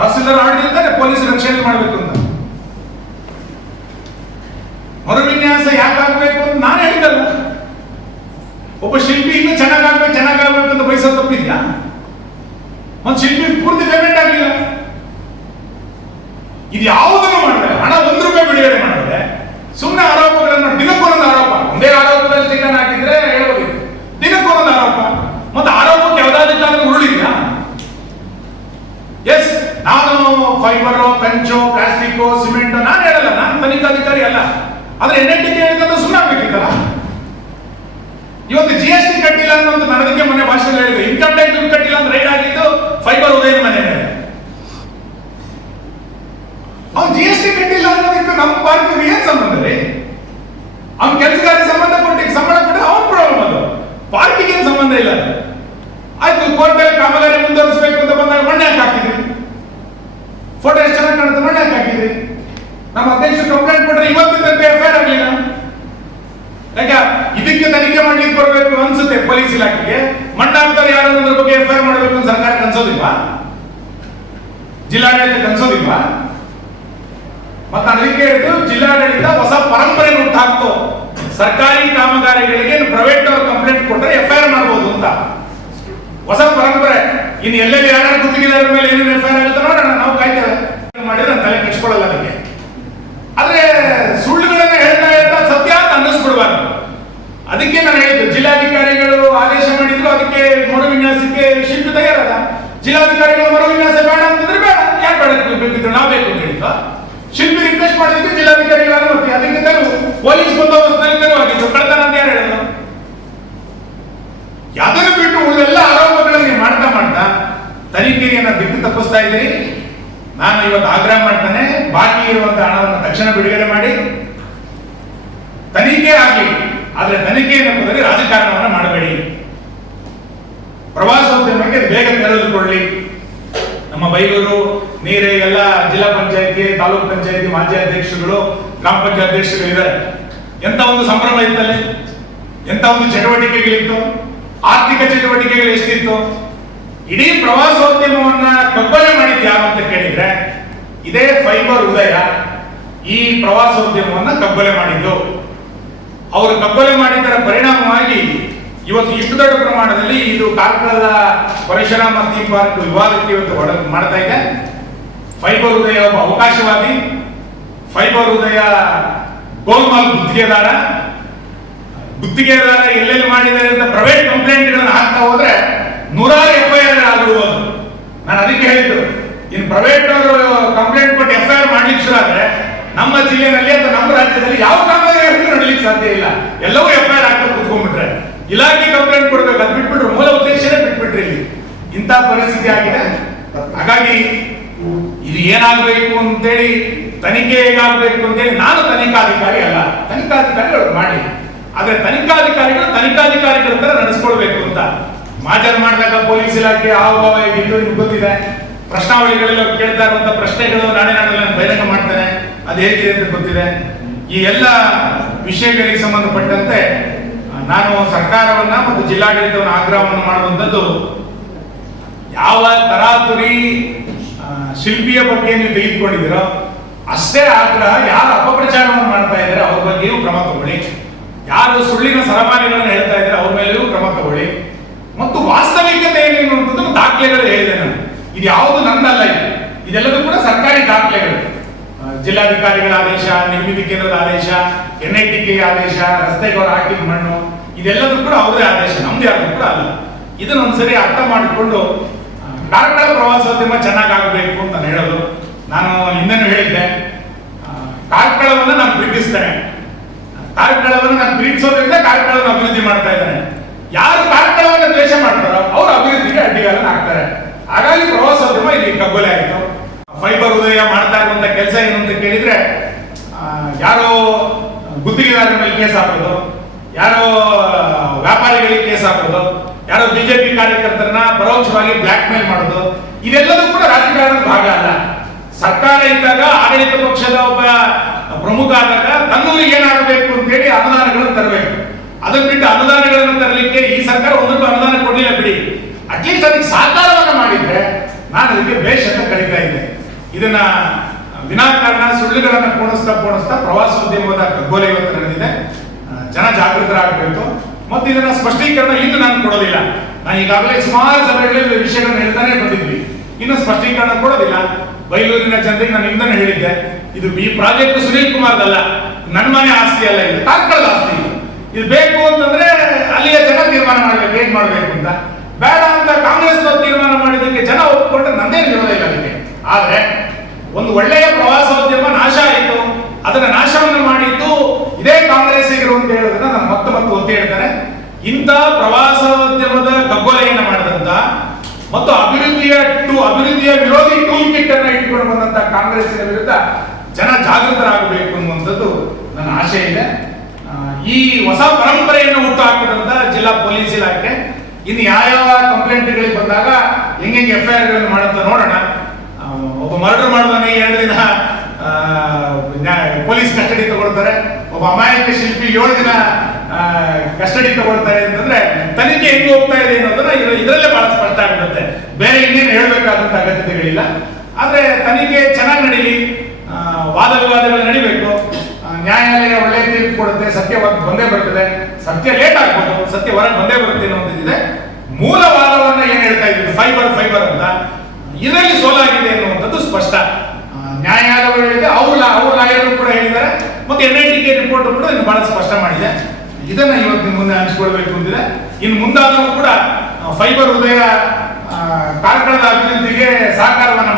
ತಹಸೀಲ್ದಾರ್ ಇದ್ದಾರೆ ಪೊಲೀಸ್ ರಕ್ಷಣೆ ಮಾಡಬೇಕು ಅಂತ. ಮರುವಿನ್ಯಾಸ ಯಾಕಾಗಬೇಕು ಅಂತ ನಾನು ಹೇಳಿದಲ್ಲ ಒಬ್ಬ ಶಿಲ್ಪಿ ಇನ್ನೂ ಚೆನ್ನಾಗಾಗ್ಬೇಕು ಚೆನ್ನಾಗಾಗ್ಬೇಕು ಅಂತ ಬಯಸೋ ತಪ್ಪಿದ್ಯಾ? ಒಂದು ಶಿಲ್ಪಿ ಪೂರ್ತಿ ಪೇಮೆಂಟ್ ಆಗಲಿಲ್ಲ ಇದು ಯಾವುದನ್ನು ಮಾಡಿದ್ರೆ ಹಣ ಒಂದು ರೂಪಾಯಿ ಬಿಡುಗಡೆ ಮಾಡಿದ್ರೆ ಸುಮ್ಮನೆ ಆರೋಪಗಳನ್ನು ದಿನಕ್ಕೊಂದೊಂದು ಆರೋಪ ಒಂದೇ ಆರೋಪದಲ್ಲಿ ಚಿಕನ್ ಹಾಕಿದ್ರೆ ಹೇಳ್ಬೋದು ದಿನಕ್ಕೊಂದೊಂದು ಆರೋಪ ಮತ್ತೆ ಆರೋಪಕ್ಕೆ ಯಾವುದಾದ್ರೂ ಉರುಳಿದ್ಯಾ ಎಸ್ ನಾನು ಫೈಬರ್ ಕಂಚು ಪ್ಲಾಸ್ಟಿಕ್ ಸಿಮೆಂಟ್ ನಾನು ಹೇಳಲ್ಲ ನಾನು ತನಿಖಾಧಿಕಾರಿ ಅಲ್ಲ ಆದ್ರೆ ಎನ್ ಎನ್ ಟಿ ಹೇಳಿದ್ರೆ ಸುಮ್ಮನೆ ಆಗ್ಬೇಕಿತ್ತಲ್ಲ ಇವತ್ತು ಜಿ ಎಸ್ ಟಿ ಕಟ್ಟಿಲ್ಲ ಅನ್ನೋದು ನನಗೆ ಮೊನ್ನೆ ಭಾಷೆಯಲ್ಲಿ ಹೇಳಿದೆ ಇನ್ಕಮ್ ಟ್ಯಾಕ್ಸ್ ದುಡ್ಡು ಕಟ್ಟಿಲ್ಲ ಅಂತ ರೈಡ್ ಆಗಿದ್ದು ಫೈಬರ್ ಉದಯನ ಮನೆ ಮೇಲೆ ಅವ್ನು ಜಿ ಎಸ್ ಟಿ ಕಟ್ಟಿಲ್ಲ ಅನ್ನೋದಕ್ಕೆ ನಮ್ಮ ಪಾರ್ಟಿಗೆ ಏನ್ ಸಂಬಂಧ ರೀ ಅವ್ನ ಕೆಲಸಗಾರ ಸಂಬಂಧ ಇಲ್ಲ ಅದು. ಆಯ್ತು ಕೋರ್ಟಲ್ಲಿ ಕಾಮಗಾರಿ ಮುಂದುವರಿಸಬೇಕು ಅಂತ ಬಂದಾಗ ಮಣ್ಣೆ ಹಾಕಿ ಹಾಕಿದ್ರಿ ಫೋಟೋ ಎಷ್ಟು ಚೆನ್ನಾಗಿ ಕಾಣುತ್ತೆ ಮಣ್ಣೆ ಹಾಕಿ ಹಾಕಿದ್ರಿ ನಮ್ಮ ಅಧ್ಯಕ್ಷರು ಕಂಪ್ಲೇಂಟ್ ಕೊಟ್ರೆ ಇವತ್ತು ಎಫ್ ಐ ಆರ್ ಆಗಲಿಲ್ಲ. ಯಾಕೆ ಇದಕ್ಕೆ ತನಿಖೆ ಮಾಡ್ಲಿಕ್ಕೆ ಬರಬೇಕು ಅನ್ಸುತ್ತೆ ಪೊಲೀಸ್ ಇಲಾಖೆಗೆ. ಮಣ್ಣಾಗ್ತಾರೆ ಯಾರು ಅನ್ನೋದ್ರ ಬಗ್ಗೆ ಎಫ್ ಮಾಡಬೇಕು ಅಂತ ಸರ್ಕಾರ ಅನ್ಸೋದಿಲ್ವಾ ಜಿಲ್ಲಾಡಳಿತ ಅನ್ಸೋದಿಲ್ವಾ ಮತ್ತೆ ಅದಕ್ಕೆ ಹೇಳಿದ್ರು ಜಿಲ್ಲಾಡಳಿತ ಹೊಸ ಪರಂಪರೆ ಹುಟ್ಟಾಕ್ತು, ಸರ್ಕಾರಿ ಕಾಮಗಾರಿಗಳಿಗೆ ಪ್ರೈವೇಟ್ ಅವರು ಕಂಪ್ಲೇಂಟ್ ಕೊಟ್ಟರೆ ಎಫ್ ಮಾಡ್ಬೋದು ಅಂತ. ಹೊಸ ಪರಂಪರೆ. ಇನ್ನು ಎಲ್ಲೆಲ್ಲಿ ಯಾರು ಗುತ್ತಿಗೆದಾರರ ಮೇಲೆ ಏನೇನು ಎಫ್ ಆಗುತ್ತೆ ನೋಡೋಣ. ನಾವು ಕಾಯ್ತೇವೆ. ಮಾಡಿದ್ರೆ ತಲೆ ಕೆಡಿಸ್ಕೊಳ್ಳಲ್ಲ ಅದಕ್ಕೆ. ಆದ್ರೆ ಸುಳ್ಳುಗಳನ್ನ ಹೇಳ್ತಾ ಹೇಳ್ತಾ ಸತ್ಯ ಅಂತ ಅನ್ನಿಸ್ಬಿಡ್ಬಾರ್ದು. ಅದಕ್ಕೆ ನಾನು ಹೇಳಿದ್ದು, ಜಿಲ್ಲಾಧಿಕಾರಿಗಳು ಆದೇಶ ಮಾಡಿದ್ರು, ಅದಕ್ಕೆ ಮರು ವಿನ್ಯಾಸಕ್ಕೆ ತಯಾರಲ್ಲ. ಜಿಲ್ಲಾಧಿಕಾರಿಗಳು ಮರು ವಿನ್ಯಾಸ ಬೇಡ ಅಂತಂದ್ರೆ ಬೇಡ. ಯಾರು ಬೇಡ ಬೇಕಿದ್ರು ನಾವು ಬೇಕು ಅಂತ ಹೇಳಿದ್ವಾ? ಶಿಲ್ಪಿ ರಿಕ್ವೆಸ್ಟ್ ಮಾಡಿದ್ದಕ್ಕೆ ಜಿಲ್ಲಾಧಿಕಾರಿಗಳ ಅನುಮತಿ. ಅದಕ್ಕೆ ತರು. ಪೊಲೀಸ್ ಬಂದೋಬಸ್ತ್ನಲ್ಲಿ ಆಗಿದ್ದು ಕಳ್ತನ ಅಂತ ಯಾರು ಹೇಳಿದ್ರು ಯಾವ್ದನ್ನು ಬಿಟ್ಟು ಉಳಿದೆಲ್ಲ ಆರೋಪಗಳನ್ನು ಮಾಡ್ತಾ ಮಾಡ್ತಾ ತನಿಖೆಯನ್ನ ಬಿಟ್ಟು ತಪ್ಪಿಸ್ತಾ ಇದ್ದೀರಿ? ನಾನು ಇವತ್ತು ಆಗ್ರಹ ಮಾಡ್ತಾನೆ, ಬಾಕಿ ಇರುವಂತಹ ಹಣವನ್ನು ತಕ್ಷಣ ಬಿಡುಗಡೆ ಮಾಡಿ. ತನಿಖೆ ಆಗಲಿ, ಆದರೆ ತನಿಖೆ ಎನ್ನುವುದರಲ್ಲಿ ರಾಜಕಾರಣವನ್ನು ಮಾಡಬೇಡಿ. ಪ್ರವಾಸೋದ್ಯಮಕ್ಕೆ ಬೇಗ ತೆರೆದುಕೊಳ್ಳಿ. ನಮ್ಮ ಬೈಲೂರು ನೀರೆ, ಎಲ್ಲ ಜಿಲ್ಲಾ ಪಂಚಾಯತಿ, ತಾಲೂಕ್ ಪಂಚಾಯತಿ ಮಾಜಿ ಅಧ್ಯಕ್ಷರುಗಳು, ಗ್ರಾಮ ಪಂಚಾಯತ್ ಅಧ್ಯಕ್ಷರು ಇದ್ದಾರೆ. ಎಂತ ಒಂದು ಸಂಭ್ರಮ ಇತ್ತಲ್ಲಿ? ಎಂತ ಒಂದು ಚಟುವಟಿಕೆಗಳಿತ್ತು? ಆರ್ಥಿಕ ಚಟುವಟಿಕೆಗಳು ಎಷ್ಟಿತ್ತು? ಇಡೀ ಪ್ರವಾಸೋದ್ಯಮವನ್ನ ಕಬ್ಬಲೆ ಮಾಡಿದ್ದು ಯಾರು ಅಂತ ಕೇಳಿದ್ರೆ, ಇದೇ ಫೈಬರ್ ಉದಯ ಈ ಪ್ರವಾಸೋದ್ಯಮವನ್ನ ಕಬ್ಬಲೆ ಮಾಡಿದ್ದು. ಅವರು ಕಬ್ಬಲೆ ಮಾಡಿದ್ದರ ಪರಿಣಾಮವಾಗಿ ಇವತ್ತು ಇಷ್ಟು ದೊಡ್ಡ ಪ್ರಮಾಣದಲ್ಲಿ ಇದು ಕಾರ್ಕಳದ ಪರಶುರಾಮ ಥೀಮ್ ಪಾರ್ಕ್ ವಿವಾದಕ್ಕೆ ಇವತ್ತು ಮಾಡ್ತಾ ಇದೆ. ಫೈಬರ್ ಉದಯ ಒಬ್ಬ ಅವಕಾಶವಾದಿ. ಫೈಬರ್ ಉದಯ ಗೋಲ್ಮಾಲ್ ಗುತ್ತಿಗೆದಾರ. ಗುತ್ತಿಗೆದಾರ ಎಲ್ಲೆಲ್ಲಿ ಮಾಡಿದ್ದಾರೆ ಅಂತ ಪ್ರೈವೇಟ್ ಕಂಪ್ಲೇಂಟ್ಗಳನ್ನು ಹಾಕ್ತಾ ಹೋದ್ರೆ ನೂರಾರು ಎಫ್ ಐ ಆರ್ ಆಗಿರ್ಬೋದು ನಾನು ಅದಕ್ಕೆ ಹೇಳಿದ್ದು ಇನ್ನು ಪ್ರೈವೇಟ್ ಕಂಪ್ಲೇಂಟ್ ಕೊಟ್ಟು ಎಫ್ ಐ ಆರ್ ಮಾಡ್ಲಿಕ್ಕೆ ಶುರು ಆದರೆ ನಮ್ಮ ಜಿಲ್ಲೆನಲ್ಲಿ ಅಥವಾ ನಮ್ಮ ರಾಜ್ಯದಲ್ಲಿ ಯಾವ ಕಾಮಗಾರಿಗಳು ನಡೀಲಿಕ್ಕೆ ಸಾಧ್ಯ ಇಲ್ಲ. ಎಲ್ಲವೂ ಎಫ್ ಐ ಆರ್ ಹಾಕಿ ಕೂತ್ಕೊಂಡ್ಬಿಟ್ರೆ. ಇಲಾಖೆ ಕಂಪ್ಲೇಂಟ್ ಕೊಡ್ಬೇಕು ಅದು ಬಿಟ್ಬಿಟ್ರು ಮೂಲ ಉದ್ದೇಶನೇ ಬಿಟ್ಬಿಟ್ರಿ ಇಲ್ಲಿ. ಇಂಥ ಪರಿಸ್ಥಿತಿ ಆಗಿದೆ. ಹಾಗಾಗಿ ಇದು ಏನಾಗಬೇಕು ಅಂತೇಳಿ ತನಿಖೆ ಹೇಗಾಗಬೇಕು ಅಂತೇಳಿ ನಾನು ತನಿಖಾಧಿಕಾರಿ ಅಲ್ಲ. ತನಿಖಾಧಿಕಾರಿಗಳು ಮಾಡಿ ಆದ್ರೆ ತನಿಖಾಧಿಕಾರಿಗಳು ತನಿಖಾಧಿಕಾರಿಗಳ ತರ ನಡೆಸ್ಕೊಳ್ಬೇಕು ಅಂತ. ಮಾಜರ್ ಮಾಡಿದಾಗ ಪೊಲೀಸ್ ಇಲಾಖೆ ಹಾವಭಾವ ಭಾವ ಗೊತ್ತಿದೆ. ಪ್ರಶ್ನಾವಳಿಗಳಲ್ಲಿ ಕೇಳ್ತಾ ಇರುವಂತ ಪ್ರಶ್ನೆಗಳು ನಾಳೆ ನಾನು ಬಹಿರಂಗ ಮಾಡ್ತೇನೆ ಅದು ಹೇಗಿದೆ ಅಂತ ಗೊತ್ತಿದೆ. ಈ ಎಲ್ಲ ವಿಷಯಗಳಿಗೆ ಸಂಬಂಧಪಟ್ಟಂತೆ ನಾನು ಸರ್ಕಾರವನ್ನ ಮತ್ತು ಜಿಲ್ಲಾಡಳಿತವನ್ನು ಆಗ್ರಹವನ್ನು ಮಾಡುವಂಥದ್ದು ಯಾವ ತರಾತುರಿ ಆ, ಶಿಲ್ಪಿಯ ಬಗ್ಗೆ ನೀವು ತೆಗೆದುಕೊಂಡಿದ್ದೀರೋ ಅಷ್ಟೇ ಆಗ್ರಹ ಯಾರು ಅಪಪ್ರಚಾರವನ್ನು ಮಾಡ್ತಾ ಇದ್ದಾರೆ ಅವ್ರ ಬಗ್ಗೆಯೂ ಕ್ರಮ ತಗೊಳ್ಳಿ. ಯಾರು ಸುಳ್ಳಿನ ಸರಮಾನಿಗಳನ್ನು ಹೇಳ್ತಾ ಇದ್ದಾರೆ ಅವ್ರ ಮೇಲೆಯೂ ಕ್ರಮ ತಗೊಳ್ಳಿ ಮತ್ತು ವಾಸ್ತವಿಕತೆ ಏನೇನು ಅನ್ನೋದನ್ನು ದಾಖಲೆಗಳು ಹೇಳಿದೆ ನಾನು. ಇದು ಯಾವುದು ನಂದಲ್ಲ ಇದು. ಇದೆಲ್ಲದೂ ಕೂಡ ಸರ್ಕಾರಿ ದಾಖಲೆಗಳು. ಜಿಲ್ಲಾಧಿಕಾರಿಗಳ ಆದೇಶ, ನಿರ್ಮಿತಿ ಕೇಂದ್ರದ ಆದೇಶ ಎನ್ ಐ ಟಿ ಆದೇಶ, ರಸ್ತೆಗೆ ಹಾಕಿದ ಮಣ್ಣು, ಇದೆಲ್ಲದೂ ಕೂಡ ಅವರೇ ಆದೇಶ. ನಮ್ದು ಯಾರು ಕೂಡ ಅಲ್ಲ. ಇದನ್ನ ಒಂದ್ಸರಿ ಅರ್ಥ ಮಾಡಿಕೊಂಡು ಕಾರ್ಕಳ ಪ್ರವಾಸೋದ್ಯಮ ಚೆನ್ನಾಗಾಗಬೇಕು ಅಂತ ನಾನು ಹೇಳೋದು. ನಾನು ಹಿಂದೆನೂ ಹೇಳಿದ್ದೆ? ಕಾರ್ಕಳವನ್ನು ನಾನು ಪ್ರೀತಿಸ್ತೇನೆ. ಕಾರ್ಕಳವನ್ನು ನಾನು ಪ್ರೀತಿಸೋದ್ರಿಂದ ಕಾರ್ಕಳವನ್ನು ಅಭಿವೃದ್ಧಿ ಮಾಡ್ತಾ ಇದ್ದಾನೆ. ಯಾರು ಕಾರ್ಕಳವನ್ನು ದ್ವೇಷ ಮಾಡ್ತಾರೋ, ಅವರು ಅಭಿವೃದ್ಧಿಗೆ ಅಡ್ಡಿಗಾರನ ಹಾಕ್ತಾರೆ ಹಾಗಾಗಿ ಪ್ರವಾಸೋದ್ಯಮ ಇಲ್ಲಿ ಕಗ್ಗೊಲೆ ಆಯಿತು. ಫೈಬರ್ ಉದಯ ಮಾಡ್ತಾ ಇರುವಂತ ಕೆಲಸ ಏನು ಅಂತ ಕೇಳಿದ್ರೆ ಯಾರೋ ಗುತ್ತಿಗೆದಾರರ ಮೇಲೆ ಕೇಸ್ ಹಾಕೋದು, ಯಾರೋ ವ್ಯಾಪಾರಿಗಳಿಗೆ ಕೇಸ್ ಹಾಕೋದು, ಯಾರೋ ಬಿಜೆಪಿ ಕಾರ್ಯಕರ್ತರನ್ನ ಪರೋಕ್ಷವಾಗಿ ಬ್ಲಾಕ್ ಮೇಲ್ ಮಾಡೋದು, ಇದೆಲ್ಲದೂ ಕೂಡ ರಾಜಕಾರಣದ ಭಾಗ ಅಲ್ಲ. ಸರ್ಕಾರ ಇದ್ದಾಗ ಆಡಳಿತ ಪಕ್ಷದ ಒಬ್ಬ ಪ್ರಮುಖ ಆದಾಗ ತನ್ನೂರಿಗೆ ಏನಾಗಬೇಕು ಅಂತೇಳಿ ಅನುದಾನಗಳನ್ನು ತರಬೇಕು. ಅದನ್ನ ಬಿಟ್ಟು ಅನುದಾನಗಳನ್ನು ತರಲಿಕ್ಕೆ ಈ ಸರ್ಕಾರ ಒಂದೊಂದು ಅನುದಾನ ಅಟ್ಲೀಸ್ಟ್ ಅದಕ್ಕೆ ಸಾಕಾರವನ್ನು ಮಾಡಿದ್ರೆ ನಾನು ಅದಕ್ಕೆ ಬೇಷ್ ಅಂತ ಇದ್ದೆ. ಇದನ್ನ ವಿನಾಕಾರಣ ಸುಳ್ಳುಗಳನ್ನ ಪೋಣಿಸ್ತಾ ಪೋಣಿಸ್ತಾ ಪ್ರವಾಸೋದ್ಯಮದ ಕಗ್ಗೋಲೆ ಇವತ್ತು ನಡೆದಿದೆ. ಜನ ಜಾಗೃತರಾಗಬೇಕು. ಮತ್ತು ಇದನ್ನ ಸ್ಪಷ್ಟೀಕರಣ ಇನ್ನು ನಾನು ಕೊಡೋದಿಲ್ಲ. ನಾನು ಈಗಾಗಲೇ ಸುಮಾರು ಸಭೆಗಳಲ್ಲಿ ವಿಷಯಗಳನ್ನ ಹೇಳ್ತಾನೆ ಬಂದಿದ್ವಿ. ಇನ್ನು ಸ್ಪಷ್ಟೀಕರಣ ಕೊಡೋದಿಲ್ಲ. ಬೈಲೂರಿನ ಜನರಿಗೆ ನಾನು ಇಂದನೇ ಹೇಳಿದ್ದೆ. ಇದು ಈ ಪ್ರಾಜೆಕ್ಟ್ ಸುನೀಲ್ ಕುಮಾರ್ದಲ್ಲ ನನ್ನ ಮನೆ ಆಸ್ತಿ ಅಲ್ಲ ಇದು. ಕಾರ್ಕಳದ ಆಸ್ತಿ. ಇದು ಬೇಕು ಅಂತಂದ್ರೆ ಅಲ್ಲಿಯ ಜನ ತೀರ್ಮಾನ ಮಾಡಬೇಕು, ಏನ್ ಮಾಡಬೇಕು ಅಂತ. ಬೇಡ ಅಂತ ಕಾಂಗ್ರೆಸ್ ತೀರ್ಮಾನ ಮಾಡಿದ್ದಕ್ಕೆ ಜನ ಒಪ್ಪಿಕೊಂಡ್ರೆ ನನ್ನೇ ವಿರೋಧ ಇಲ್ಲ ನಿಮಗೆ ಆದ್ರೆ ಒಂದು ಒಳ್ಳೆಯ ಪ್ರವಾಸೋದ್ಯಮ ನಾಶ ಆಯಿತು. ಅದನ್ನ ನಾಶವನ್ನು ಮಾಡಿದ್ದು ಇದೇ ಕಾಂಗ್ರೆಸ್ಸಿಗರು ಅಂತ ಹೇಳೋದನ್ನ ನಾನು ಮತ್ತೆ ಮತ್ತೆ ಒತ್ತಿ ಹೇಳ್ತಾರೆ ಇಂಥ ಪ್ರವಾಸೋದ್ಯಮದ ಕಗ್ಗೊಲೆಯನ್ನು ಮಾಡಿದಂತ ಮತ್ತು ಅಭಿವೃದ್ಧಿಯ ಟು ಅಭಿವೃದ್ಧಿಯ ವಿರೋಧಿ ಟೂಲ್ ಕಿಟ್ ಅನ್ನ ಇಟ್ಕೊಂಡು ಬಂದಂತ ಕಾಂಗ್ರೆಸ್ಸಿನ ವಿರುದ್ಧ ಜನ ಜಾಗೃತರಾಗಬೇಕು ಅನ್ನುವಂಥದ್ದು ನನ್ನ ಆಶೆ ಇದೆ. ಈ ಹೊಸ ಪರಂಪರೆಯನ್ನು ಹುಟ್ಟು ಹಾಕಿದಂತ ಜಿಲ್ಲಾ ಪೊಲೀಸ್ ಇಲಾಖೆ ಇನ್ನು ಯಾವ್ಯಾವ ಕಂಪ್ಲೇಂಟ್ಗಳಿಗೆ ಬಂದಾಗ ಹೆಂಗೆ ಎಫ್ ಐ ಆರ್ಗಳನ್ನು ಮಾಡುತ್ತಾ ನೋಡೋಣ. ಒಬ್ಬ ಮರ್ಡರ್ ಮಾಡಿದವನಿಗೆ ಎರಡು ದಿನ ಪೊಲೀಸ್ ಕಸ್ಟಡಿ ತಗೊಳ್ತಾರೆ. ಒಬ್ಬ ಅಮಾಯಕ ಶಿಲ್ಪಿ ಏಳು ದಿನ ಕಸ್ಟಡಿ ತಗೊಳ್ತಾರೆ ಅಂತಂದ್ರೆ ತನಿಖೆ ಹೆಂಗ್ ಹೋಗ್ತಾ ಇದೆ ಅನ್ನೋದನ್ನ ಇದ್ರ- ಇದರಲ್ಲೇ ಬಹಳ ಸ್ಪಷ್ಟ ಆಗಿರುತ್ತೆ ಬೇರೆ ಇನ್ನೇನು ಹೇಳಬೇಕಾದಂತ ಅಗತ್ಯತೆಗಳಿಲ್ಲ. ಆದ್ರೆ ತನಿಖೆ ಚೆನ್ನಾಗಿ ನಡೀಲಿ. ವಾದ ವಿವಾದಗಳು ನಡಿಬೇಕು. ನ್ಯಾಯಾಲಯ ಒಳ್ಳೆ ತೀರ್ಪು ಕೊಡುತ್ತೆ. ಸತ್ಯ ಬಂದೇ ಬರ್ತದೆ. ಸತ್ಯ ಲೇಟ್ ಆಗ್ಬೋದು, ಸತ್ಯ ಹೊರಗೆ ಬಂದೇ ಬರುತ್ತೆ ಅನ್ನೋದಿದೆ ಮೂಲ ವಾದವನ್ನ ಏನ್ ಹೇಳ್ತಾ ಇದ್ದೀವಿ ಫೈಬರ್ ಫೈಬರ್ ಅಂತ. ಇದರಲ್ಲಿ ಸೋಲಾಗಿದೆ ಅನ್ನುವಂಥದ್ದು ಸ್ಪಷ್ಟ. ನ್ಯಾಯಾಲಯಗಳು ಹೇಳಿದೆ ಅವ್ರು ಅವ್ರ ಲಾಯರು ಕೂಡ ಹೇಳಿದ್ದಾರೆ. ಮತ್ತೆ N I T K report ಕೂಡ ಇನ್ನು ಬಹಳ ಸ್ಪಷ್ಟ ಮಾಡಿದೆ. ಇದನ್ನ ಇವತ್ತಿನ ಮುಂದೆ ಹಂಚಿಕೊಳ್ಬೇಕು ಅಂದಿದೆ ಇನ್ನು ಮುಂದಾದರೂ ಕೂಡ ಫೈಬರ್ ಹೃದಯ ಕಾರ್ಕಳದ ಅಭಿವೃದ್ಧಿಗೆ ಸಹಕಾರವನ್ನು